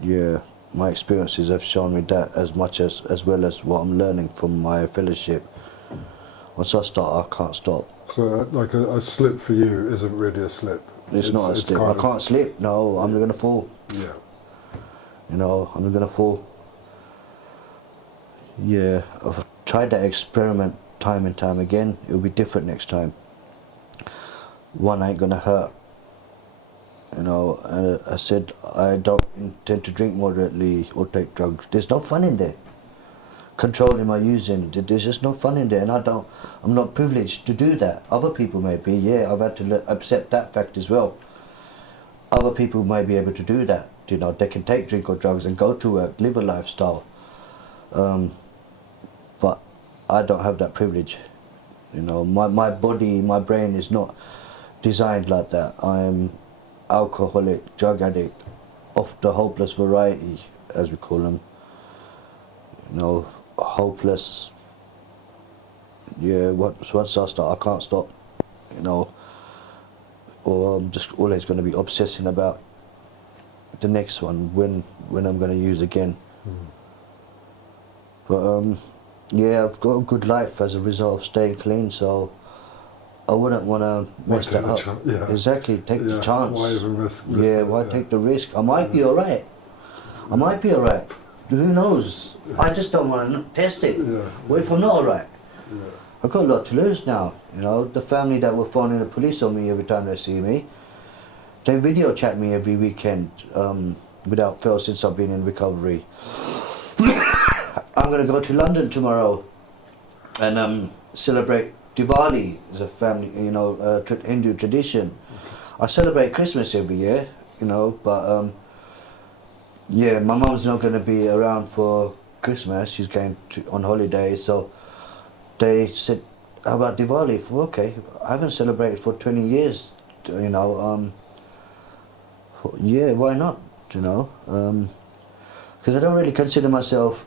Yeah. My experiences have shown me that as well as what I'm learning from my fellowship. Once I start, I can't stop. So, like a slip for you isn't really a slip. It's not a slip. I can't slip. No, I'm gonna fall. Yeah. You know, I'm gonna fall. Yeah, I've tried that experiment time and time again. It'll be different next time. One ain't gonna hurt. You know, I said I don't intend to drink moderately or take drugs. There's no fun in there. Controlling my using, there's just no fun in there, and I'm not privileged to do that. Other people may be. Yeah, I've had to accept that fact as well. Other people may be able to do that, You know, they can take drink or drugs and go to work, live a lifestyle. But I don't have that privilege. You know, my body, my brain is not designed like that. I am alcoholic, drug addict, of the hopeless variety, as we call them. You know, hopeless. Yeah, once I start, I can't stop. You know, or I'm just always going to be obsessing about the next one when I'm going to use again. But yeah, I've got a good life as a result of staying clean, so I wouldn't want to mess that up. Yeah. Exactly, take the chance. Why even risk yeah, that, why take the risk? I might be alright. I might be alright. Who knows? I just don't want to test it. What if I'm not alright? I've got a lot to lose now. You know, the family that were phoning the police on me every time they see me, they video chat me every weekend without fail since I've been in recovery. I'm going to go to London tomorrow and celebrate Diwali as a family, you know, Hindu tradition. I celebrate Christmas every year, you know, but yeah, my mum's not going to be around for Christmas. She's going on holiday, so they said, how about Diwali? Okay, I haven't celebrated for 20 years, you know, yeah, why not, you know, because I don't really consider myself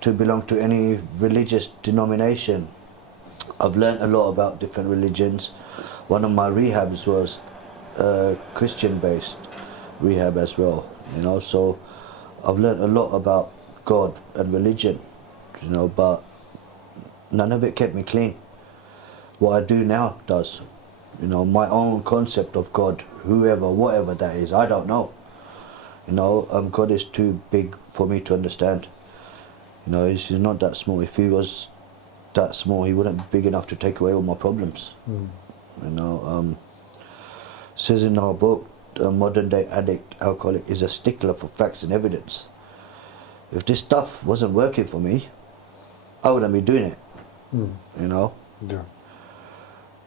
to belong to any religious denomination. I've learnt a lot about different religions. One of my rehabs was Christian-based rehab as well, you know, so I've learnt a lot about God and religion, you know, but none of it kept me clean. What I do now does. You know, my own concept of God, whoever, whatever that is, I don't know. You know, God is too big for me to understand. You know, he's not that small. If he was that small, he wouldn't be big enough to take away all my problems. You know, it says in our book, a modern day addict, alcoholic is a stickler for facts and evidence. If this stuff wasn't working for me, I wouldn't be doing it. You know. Yeah.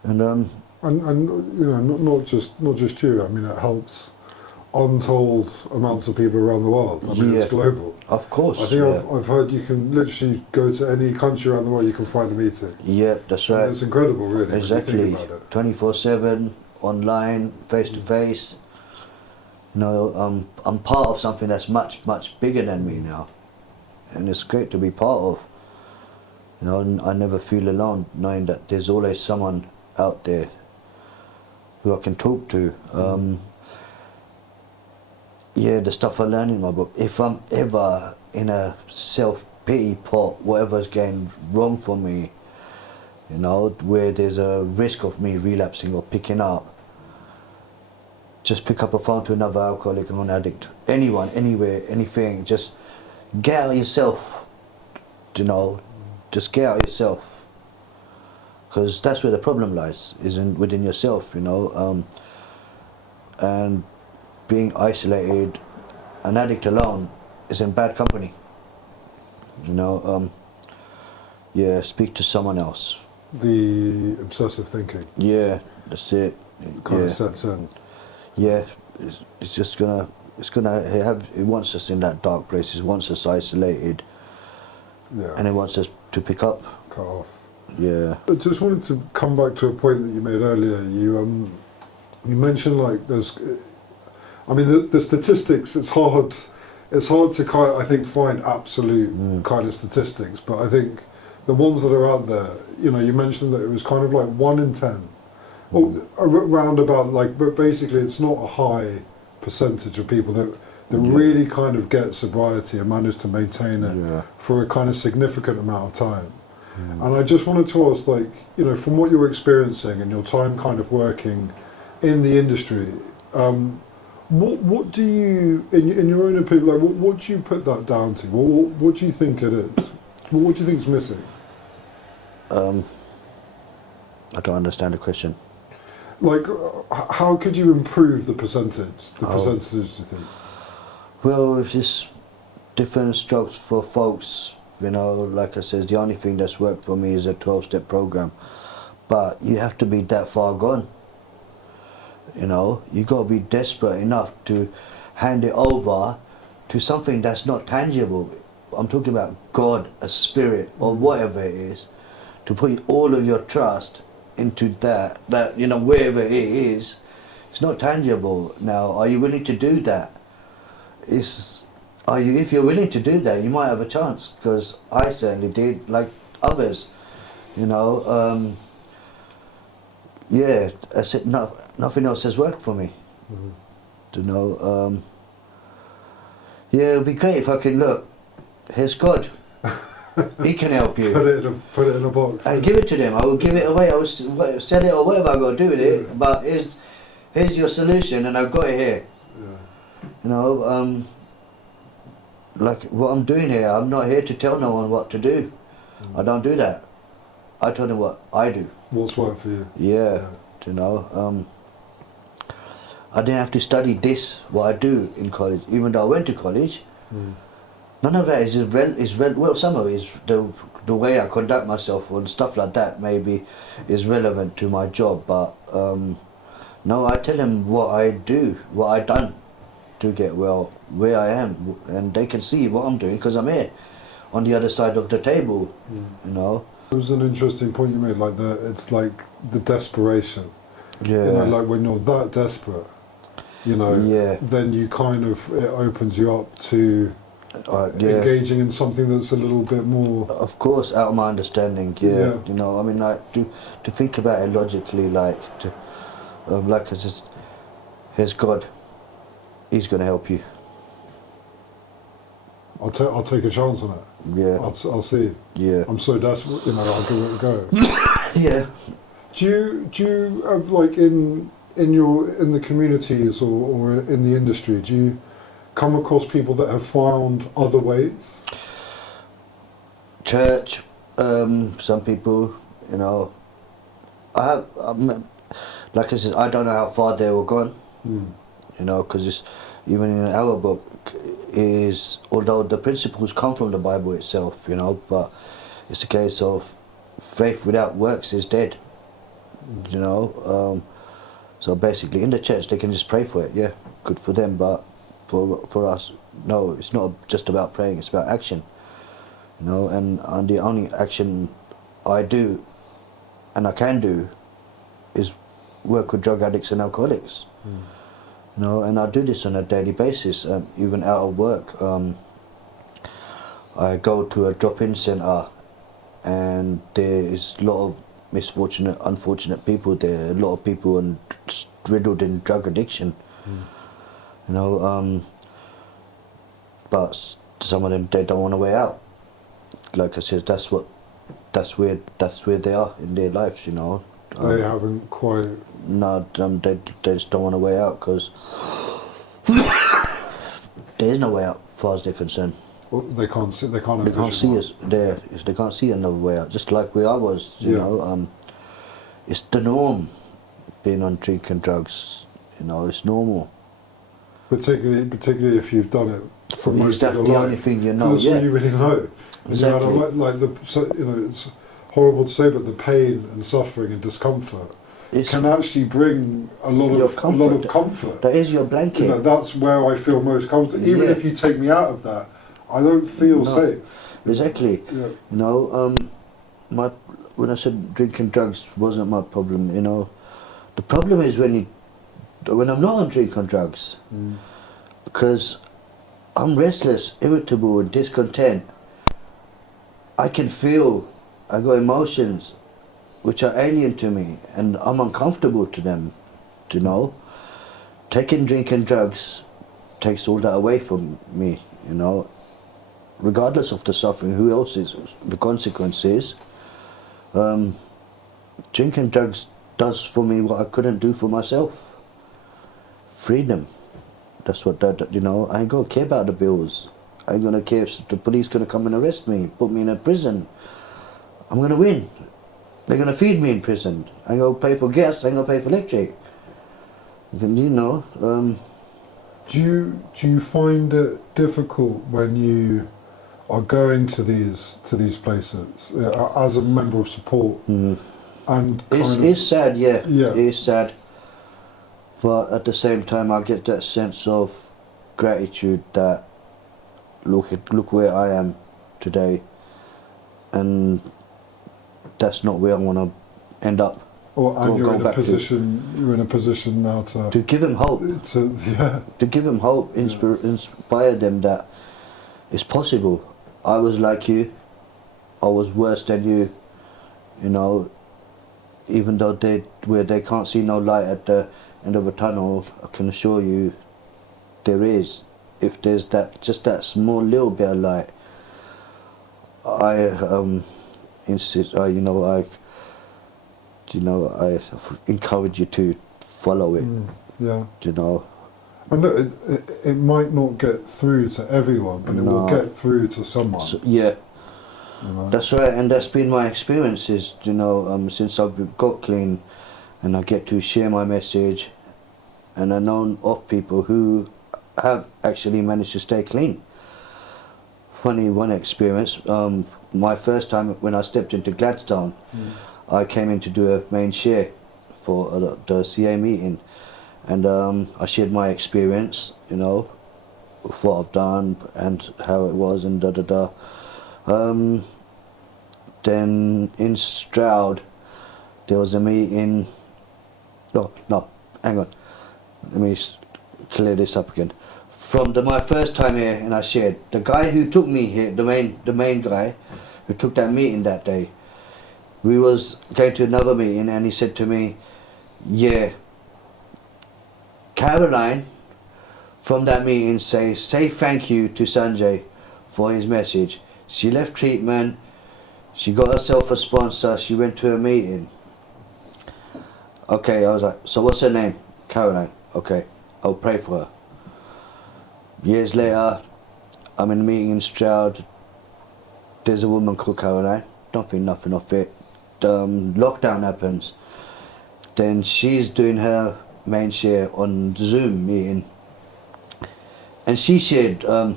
And you know, not just you. I mean, it helps untold amounts of people around the world. I mean, it's global. Of course. I think I've heard you can literally go to any country around the world, you can find a meeting. Yeah, that's right. And it's incredible, really. Exactly. When you think about it. 24/7, online, face to face. You know, I'm part of something that's much bigger than me now, and it's great to be part of. You know, I never feel alone, knowing that there's always someone out there who I can talk to. Yeah, the stuff I learned in my book. If I'm ever in a self-pity pot, whatever's going wrong for me, you know, where there's a risk of me relapsing or picking up, just pick up a phone to another alcoholic or an addict, anyone, anywhere, anything. Just get out yourself, you know. Just get out yourself, because that's where the problem lies, is within yourself, you know. And being isolated, an addict alone is in bad company, you know. Yeah, speak to someone else. The obsessive thinking. Yeah, that's it. It kind of sets in. Yeah, it's just gonna, it wants us in that dark place. It wants us isolated. Yeah. And it wants us to pick up. Cut off. Yeah. I just wanted to come back to a point that you made earlier. You mentioned, like, there's, I mean, the statistics. It's hard to kind of, I think, find absolute kind of statistics, but I think the ones that are out there, you know, you mentioned that it was kind of like 1 in 10, or around about, like, but basically it's not a high percentage of people that really kind of get sobriety and manage to maintain it for a kind of significant amount of time. And I just wanted to ask, like, you know, from what you're experiencing and your time kind of working in the industry, what do you, in your own opinion, like, what do you put that down to? What do you think it is? What do you think is missing? I don't understand the question. Like, how could you improve the percentage? The percentages, do you think? Well, it's just different strokes for folks. You know, like I said, the only thing that's worked for me is a 12-step program. But you have to be that far gone. You know, you got to be desperate enough to hand it over to something that's not tangible. I'm talking about God, a spirit, or whatever it is, to put all of your trust into that, wherever it is, it's not tangible. Now, are you willing to do that? If you're willing to do that, you might have a chance, because I certainly did, like others, yeah, I said nothing else has worked for me. Yeah, it'd be great if I could look. Here's God. He can help you. Put it in a box. And give it to them. I will give it away. I will sell it or whatever I got to do with it. Yeah. But here's your solution, and I've got it here. Yeah. Like what I'm doing here. I'm not here to tell no one what to do. I don't do that. I tell them what I do. What's worked for you? Yeah. I didn't have to study this, what I do in college, even though I went to college. None of that well, some of it is the way I conduct myself and stuff like that maybe is relevant to my job, but no, I tell them what I do, what I done to get where I am, and they can see what I'm doing because I'm here on the other side of the table, It was an interesting point you made, it's like the desperation. Yeah. Like when you're that desperate, then you it opens you up to engaging in something that's a little bit more. Of course, out of my understanding, to think about it logically, like I said, here's God. He's going to help you. I'll take a chance on it. Yeah. I'll see. Yeah. I'm so desperate, I'll give it a go. Yeah. Do you have, like in the communities or in the industry, do you come across people that have found other ways? Church, some people, like I said, I don't know how far they were gone, because even in our book although the principles come from the Bible itself, but it's a case of faith without works is dead, so basically in the church they can just pray for it, yeah, good for them, but for us, no, it's not just about praying, it's about action, and the only action I do and I can do is work with drug addicts and alcoholics. And I do this on a daily basis, even out of work. I go to a drop-in centre, and there is a lot of unfortunate people there. A lot of people riddled in drug addiction. But some of them, they don't want a way out. Like I said, that's where they are in their lives. They haven't quite. No, they just don't want a way out because there is no way out, as far as they're concerned. Well, they can't see. They can't see us there. They can't see another way out. Just like where I was, it's the norm. Being on drink and drugs, it's normal. Particularly if you've done it for most of your life. That's the only thing you know. That's all you really know. Exactly. It's horrible to say, but the pain and suffering and discomfort can actually bring a lot of comfort. That is your blanket. That's where I feel most comfortable. Even if you take me out of that, I don't feel safe. Exactly. Yeah. When I said drinking drugs wasn't my problem, the problem is when I'm not on drink and drugs, because I'm restless, irritable, and discontent. I can feel. I got emotions which are alien to me, and I'm uncomfortable to them, Taking drink and drugs takes all that away from me, regardless of the suffering, who else is, the consequences. Drink and drugs does for me what I couldn't do for myself. Freedom. That's what I ain't gonna care about the bills. I ain't gonna care if the police gonna come and arrest me, put me in a prison. I'm going to win. They're going to feed me in prison. I'm going to pay for gas. I'm going to pay for electric. Do you find it difficult when you are going to these places as a member of support? And it's sad, yeah. Yeah. It is sad. But at the same time, I get that sense of gratitude that look where I am today, and that's not where I want to end up. And you're in a back position. You're in a position now to give them hope. To give them hope, inspire them that it's possible. I was like you. I was worse than you. You know, even though they can't see no light at the end of a tunnel, I can assure you there is. If there's just that small little bit of light, I insist. I encourage you to follow it. Yeah. You know. And look, it might not get through to everyone, but it will get through to someone. Yeah. You know? That's right, and that's been my experiences, since I've got clean, and I get to share my message, and I know of people who have actually managed to stay clean. Funny one experience, my first time when I stepped into Gladstone, I came in to do a main share for the CA meeting, and I shared my experience, what I've done and how it was and then in Stroud there was a meeting. No, hang on, let me clear this up again. From my first time here, and I shared, the guy who took me here, the main guy who took that meeting that day, we was going to another meeting, and he said to me, yeah, Caroline from that meeting say thank you to Sanjay for his message. She left treatment, she got herself a sponsor, she went to a meeting. Okay, I was like, so what's her name? Caroline. Okay, I'll pray for her. Years later, I'm in a meeting in Stroud. There's a woman called Caroline. Don't think nothing of it. Lockdown happens. Then she's doing her main share on Zoom meeting. And she shared how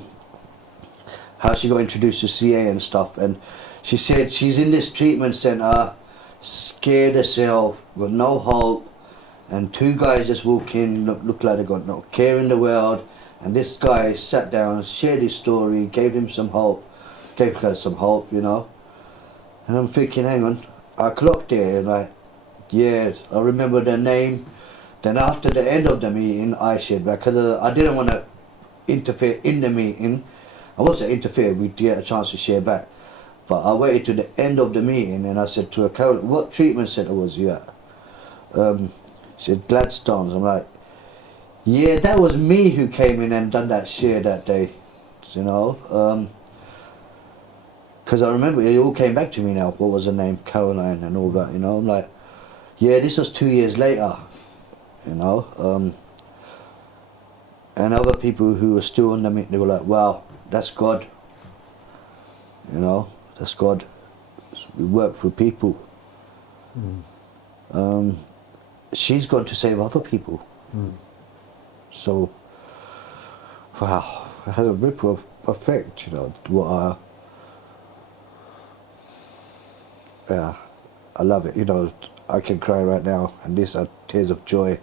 she got introduced to CA and stuff. And she said she's in this treatment center, scared herself, got no hope. And two guys just walk in, look like they got no care in the world. And this guy sat down, shared his story, gave her some hope, And I'm thinking, hang on, I clocked it, and I remember their name. Then after the end of the meeting, I shared back, because I didn't want to interfere in the meeting. I wasn't interfere, we'd get a chance to share back. But I waited to the end of the meeting, and I said to her, Carol, what treatment centre was you at? She said, Gladstone's. I'm like, yeah, that was me who came in and done that share that day, because I remember it all came back to me now. What was her name? Caroline and all that, I'm like, yeah, this was 2 years later, And other people who were still on the meeting, they were like, wow, that's God. That's God. We work for people. She's gone to save other people. So, wow, it had a ripple effect, I love it, I can cry right now, and these are tears of joy.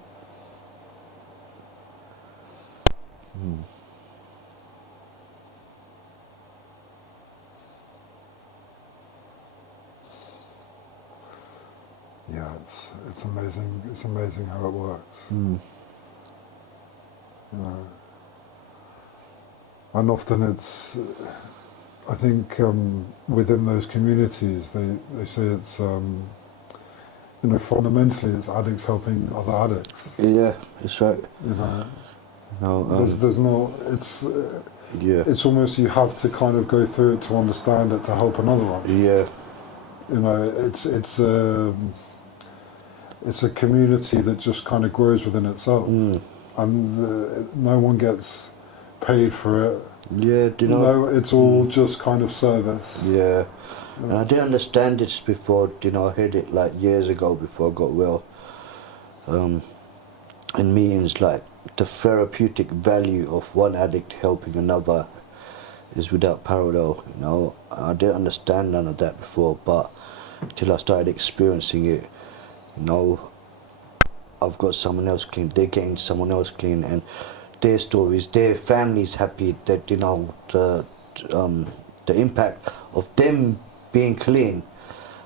Yeah, it's amazing. It's amazing how it works. And often it's, I think within those communities they say it's, fundamentally it's addicts helping other addicts. Yeah, that's right. There's no, it's almost you have to kind of go through it to understand it to help another one. Yeah. It's a community that just kind of grows within itself, and no one gets paid for it. Yeah, it's all just kind of service. Yeah, and I didn't understand this before. I heard it like years ago before I got well. In meetings, like the therapeutic value of one addict helping another is without parallel. I didn't understand none of that before, but till I started experiencing it. I've got someone else clean, they're getting someone else clean, and their stories, their families happy, that, you know, the impact of them being clean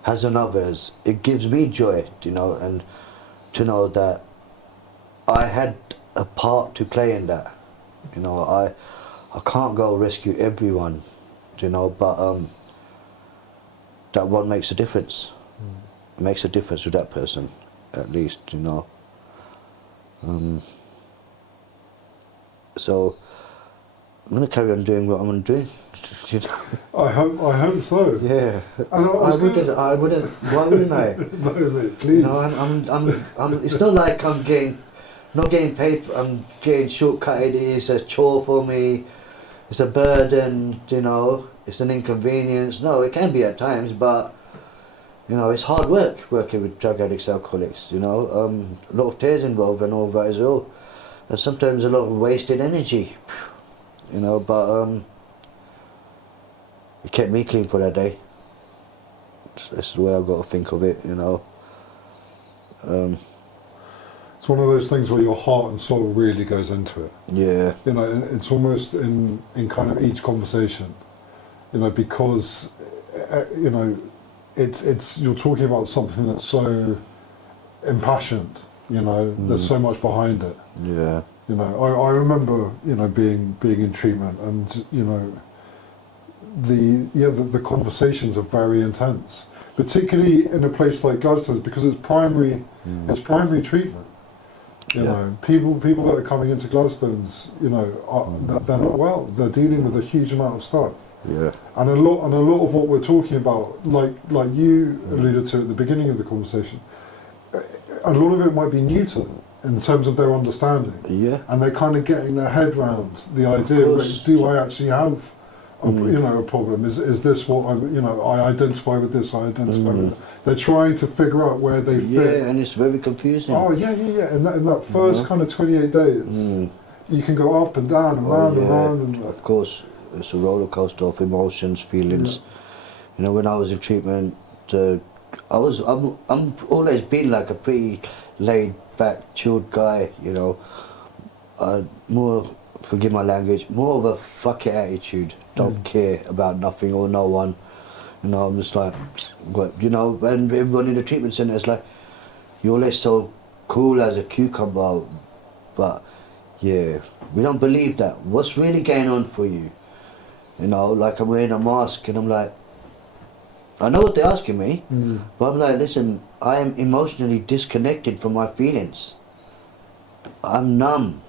has on others, it gives me joy, you know, and to know that I had a part to play in that. You know, I can't go rescue everyone, you know, but that one makes a difference. It makes a difference to that person, at least, you know. So I'm gonna carry on doing what I'm gonna do. You know? I hope so. Yeah. And I wouldn't. Why wouldn't I? No, mate, please. No, I'm. It's not like I'm not getting paid. I'm getting shortcutted. It's a chore for me. It's a burden. You know, it's an inconvenience. No, it can be at times, but you know, it's hard work working with drug addicts, alcoholics. You know, a lot of tears involved and all that as well, and sometimes a lot of wasted energy. You know, but it kept me clean for that day. That's the way I've got to think of it, you know. It's one of those things where your heart and soul really goes into it. Yeah. You know, and it's almost in kind of each conversation, you know, because, you know, it's you're talking about something that's so impassioned, you know, there's so much behind it. Yeah. You know, I remember, you know, being in treatment, and you know, the conversations are very intense, particularly in a place like Gladstone's, because it's primary treatment. You know, people that are coming into Gladstone's, you know, they're not well. They're dealing with a huge amount of stuff. Yeah. And a lot of what we're talking about, like you alluded to at the beginning of the conversation, a lot of it might be new to them in terms of their understanding. Yeah. And they're kind of getting their head round the idea of, do I actually have you know, a problem? Is this what I, you know, I identify with this, I identify with that. They're trying to figure out where they fit. Yeah, and it's very confusing. Oh yeah. In that first kind of 28 days, you can go up and down and round and round. And of course, it's a roller coaster of emotions, feelings. You know, when I was in treatment, I'm always been like a pretty laid back, chilled guy. You know, more, forgive my language, more of a fuck it attitude. Don't care about nothing or no one. You know, I'm just like, what, you know, and everyone in the treatment centre is like, you're always so cool as a cucumber, but yeah, we don't believe that. What's really going on for you? You know, like I'm wearing a mask and I'm like, I know what they're asking me, but I'm like, listen, I am emotionally disconnected from my feelings. I'm numb,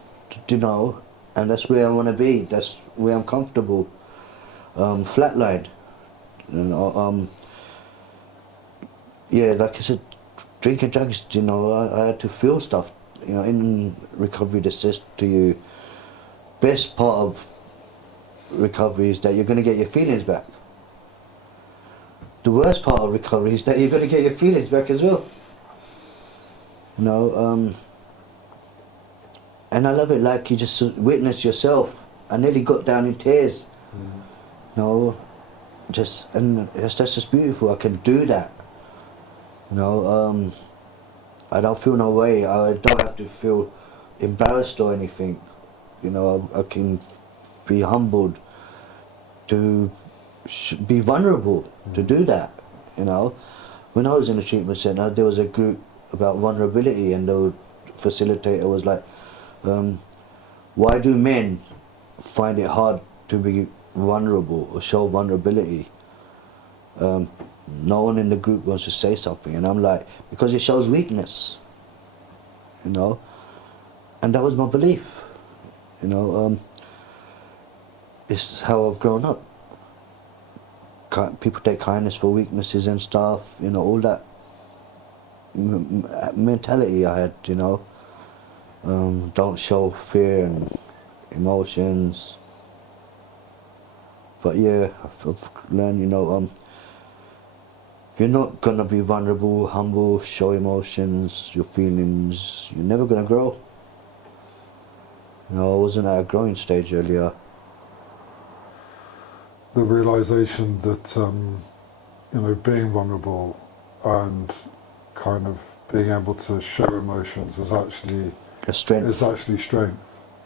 you know, and that's where I want to be. That's where I'm comfortable. Flatlined. You know, yeah, like I said, drinking drugs, you know, I had to feel stuff. You know, in recovery, they says to you, best part of recovery is that you're going to get your feelings back. The worst part of recovery is that you're going to get your feelings back as well. You know, and I love it, like you just witnessed yourself. I nearly got down in tears. You know, and that's just beautiful. I can do that. You know, I don't feel no way. I don't have to feel embarrassed or anything. You know, I can be humbled to be vulnerable to do that. You know, when I was in a treatment centre, there was a group about vulnerability, and the facilitator was like, why do men find it hard to be vulnerable or show vulnerability? No one in the group wants to say something, and I'm like, because it shows weakness. You know, and that was my belief. You know, it's how I've grown up. People take kindness for weaknesses and stuff. You know, all that mentality I had. You know, don't show fear and emotions. But yeah, I've learned, you know, if you're not gonna be vulnerable, humble, show emotions, your feelings, you're never gonna grow. You know, I wasn't at a growing stage earlier. The realization that, you know, being vulnerable and kind of being able to show emotions is actually A strength. strength.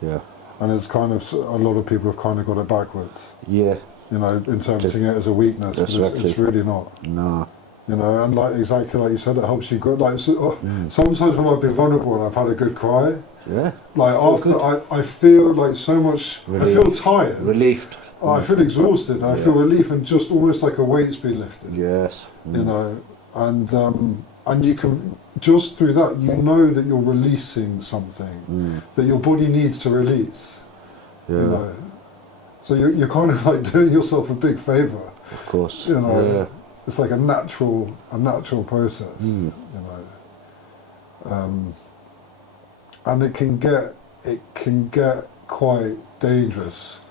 Yeah. and it's kind of, a lot of people have kind of got it backwards. Yeah. You know, interpreting it as a weakness, but it's really not. No. You know, and like exactly like you said, it helps you grow. Like sometimes when I've been vulnerable and I've had a good cry, yeah, like after I feel like so much. Relief. I feel tired, relieved. I feel exhausted. I feel relief and just almost like a weight's been lifted. Yes. You know, and you can just through that you know that you're releasing something that your body needs to release. Yeah. You know, so you're kind of like doing yourself a big favour. Of course. You know. Yeah. It's like a natural process, you know, and it can get quite dangerous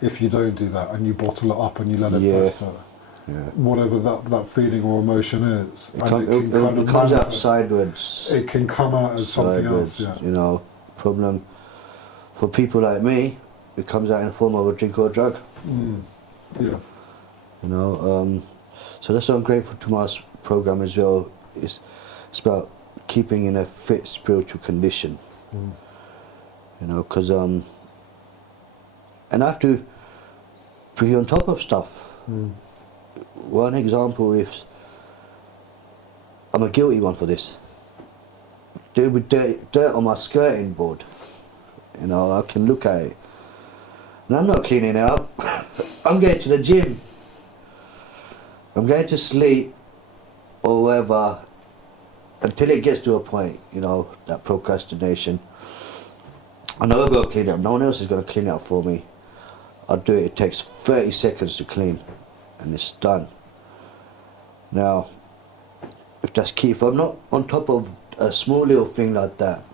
if you don't do that and you bottle it up and you let it fester, whatever that feeling or emotion is. It comes out sideways. It can come out as something else. Yeah. You know, problem for people like me, it comes out in the form of a drink or a drug. Yeah. You know. So that's why I'm grateful to my program as well. It's about keeping in a fit spiritual condition. You know, because and I have to be on top of stuff. One example is I'm a guilty one for this. There with dirt on my skirting board. You know, I can look at it, and I'm not cleaning it up. I'm going to the gym. I'm going to sleep or whatever until it gets to a point, you know, that procrastination. I know I've got to clean it up. No one else is going to clean it up for me. I'll do it. It takes 30 seconds to clean and it's done. Now, if that's key, if I'm not on top of a small little thing like that,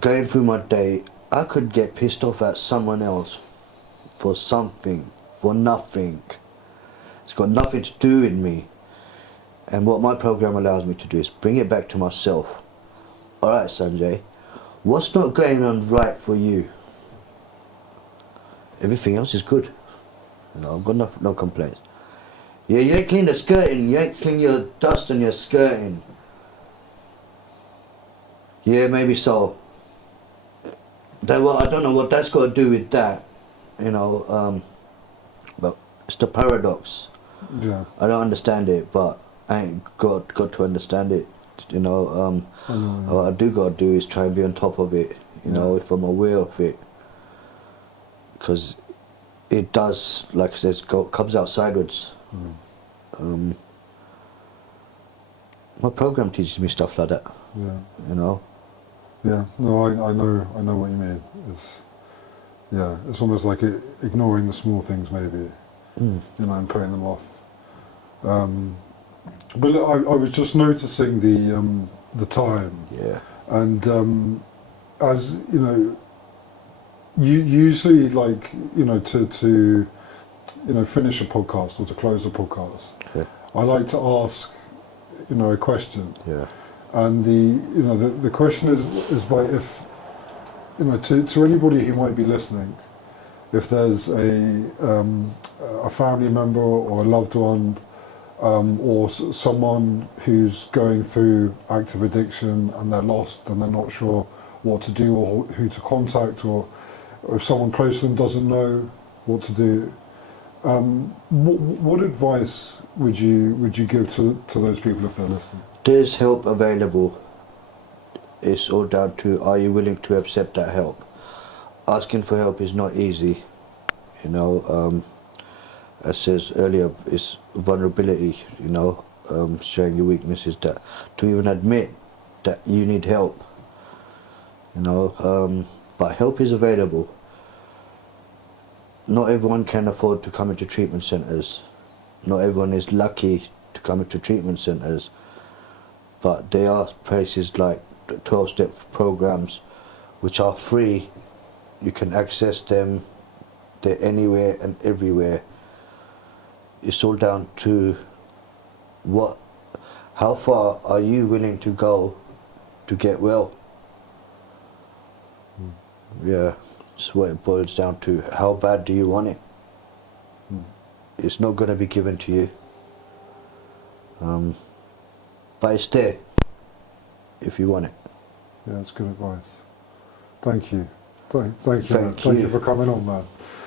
going through my day, I could get pissed off at someone else for something, for nothing. It's got nothing to do with me. And what my program allows me to do is bring it back to myself. Alright, Sanjay, what's not going on right for you? Everything else is good. You know, I've got no complaints. Yeah, you ain't clean the skirting, you ain't clean your dust on your skirting. Yeah, maybe so. I don't know what that's got to do with that. You know, but it's the paradox. Yeah. I don't understand it, but I ain't got to understand it. You know, what I do got to do is try and be on top of it. You know, if I'm aware of it, because it does, like I said, comes out sideways. My program teaches me stuff like that. Yeah. You know. Yeah. No, I know what you mean. It's almost like ignoring the small things, maybe. You know, and putting them off. But I was just noticing the time. Yeah. And as you know, you usually like to finish a podcast or to close a podcast. Yeah. I like to ask a question. Yeah. And the question is like, if to anybody who might be listening, if there's a family member or a loved one, or someone who's going through active addiction and they're lost and they're not sure what to do or who to contact, or if someone close to them doesn't know what to do, what advice would you give to those people if they're listening? There's help available. It's all down to, are you willing to accept that help? Asking for help is not easy. You know, as says earlier, it's vulnerability, showing your weaknesses, that to even admit that you need help. But help is available. Not everyone can afford to come into treatment centres. Not everyone is lucky to come into treatment centres. But there are places like 12-step programs which are free. You can access them. They're anywhere and everywhere. It's all down to how far are you willing to go to get well? Yeah, that's what it boils down to. How bad do you want it? It's not going to be given to you. But it's there if you want it. Yeah, that's good advice. Thank you. Thank you. Thank Thank you. you for coming on, man.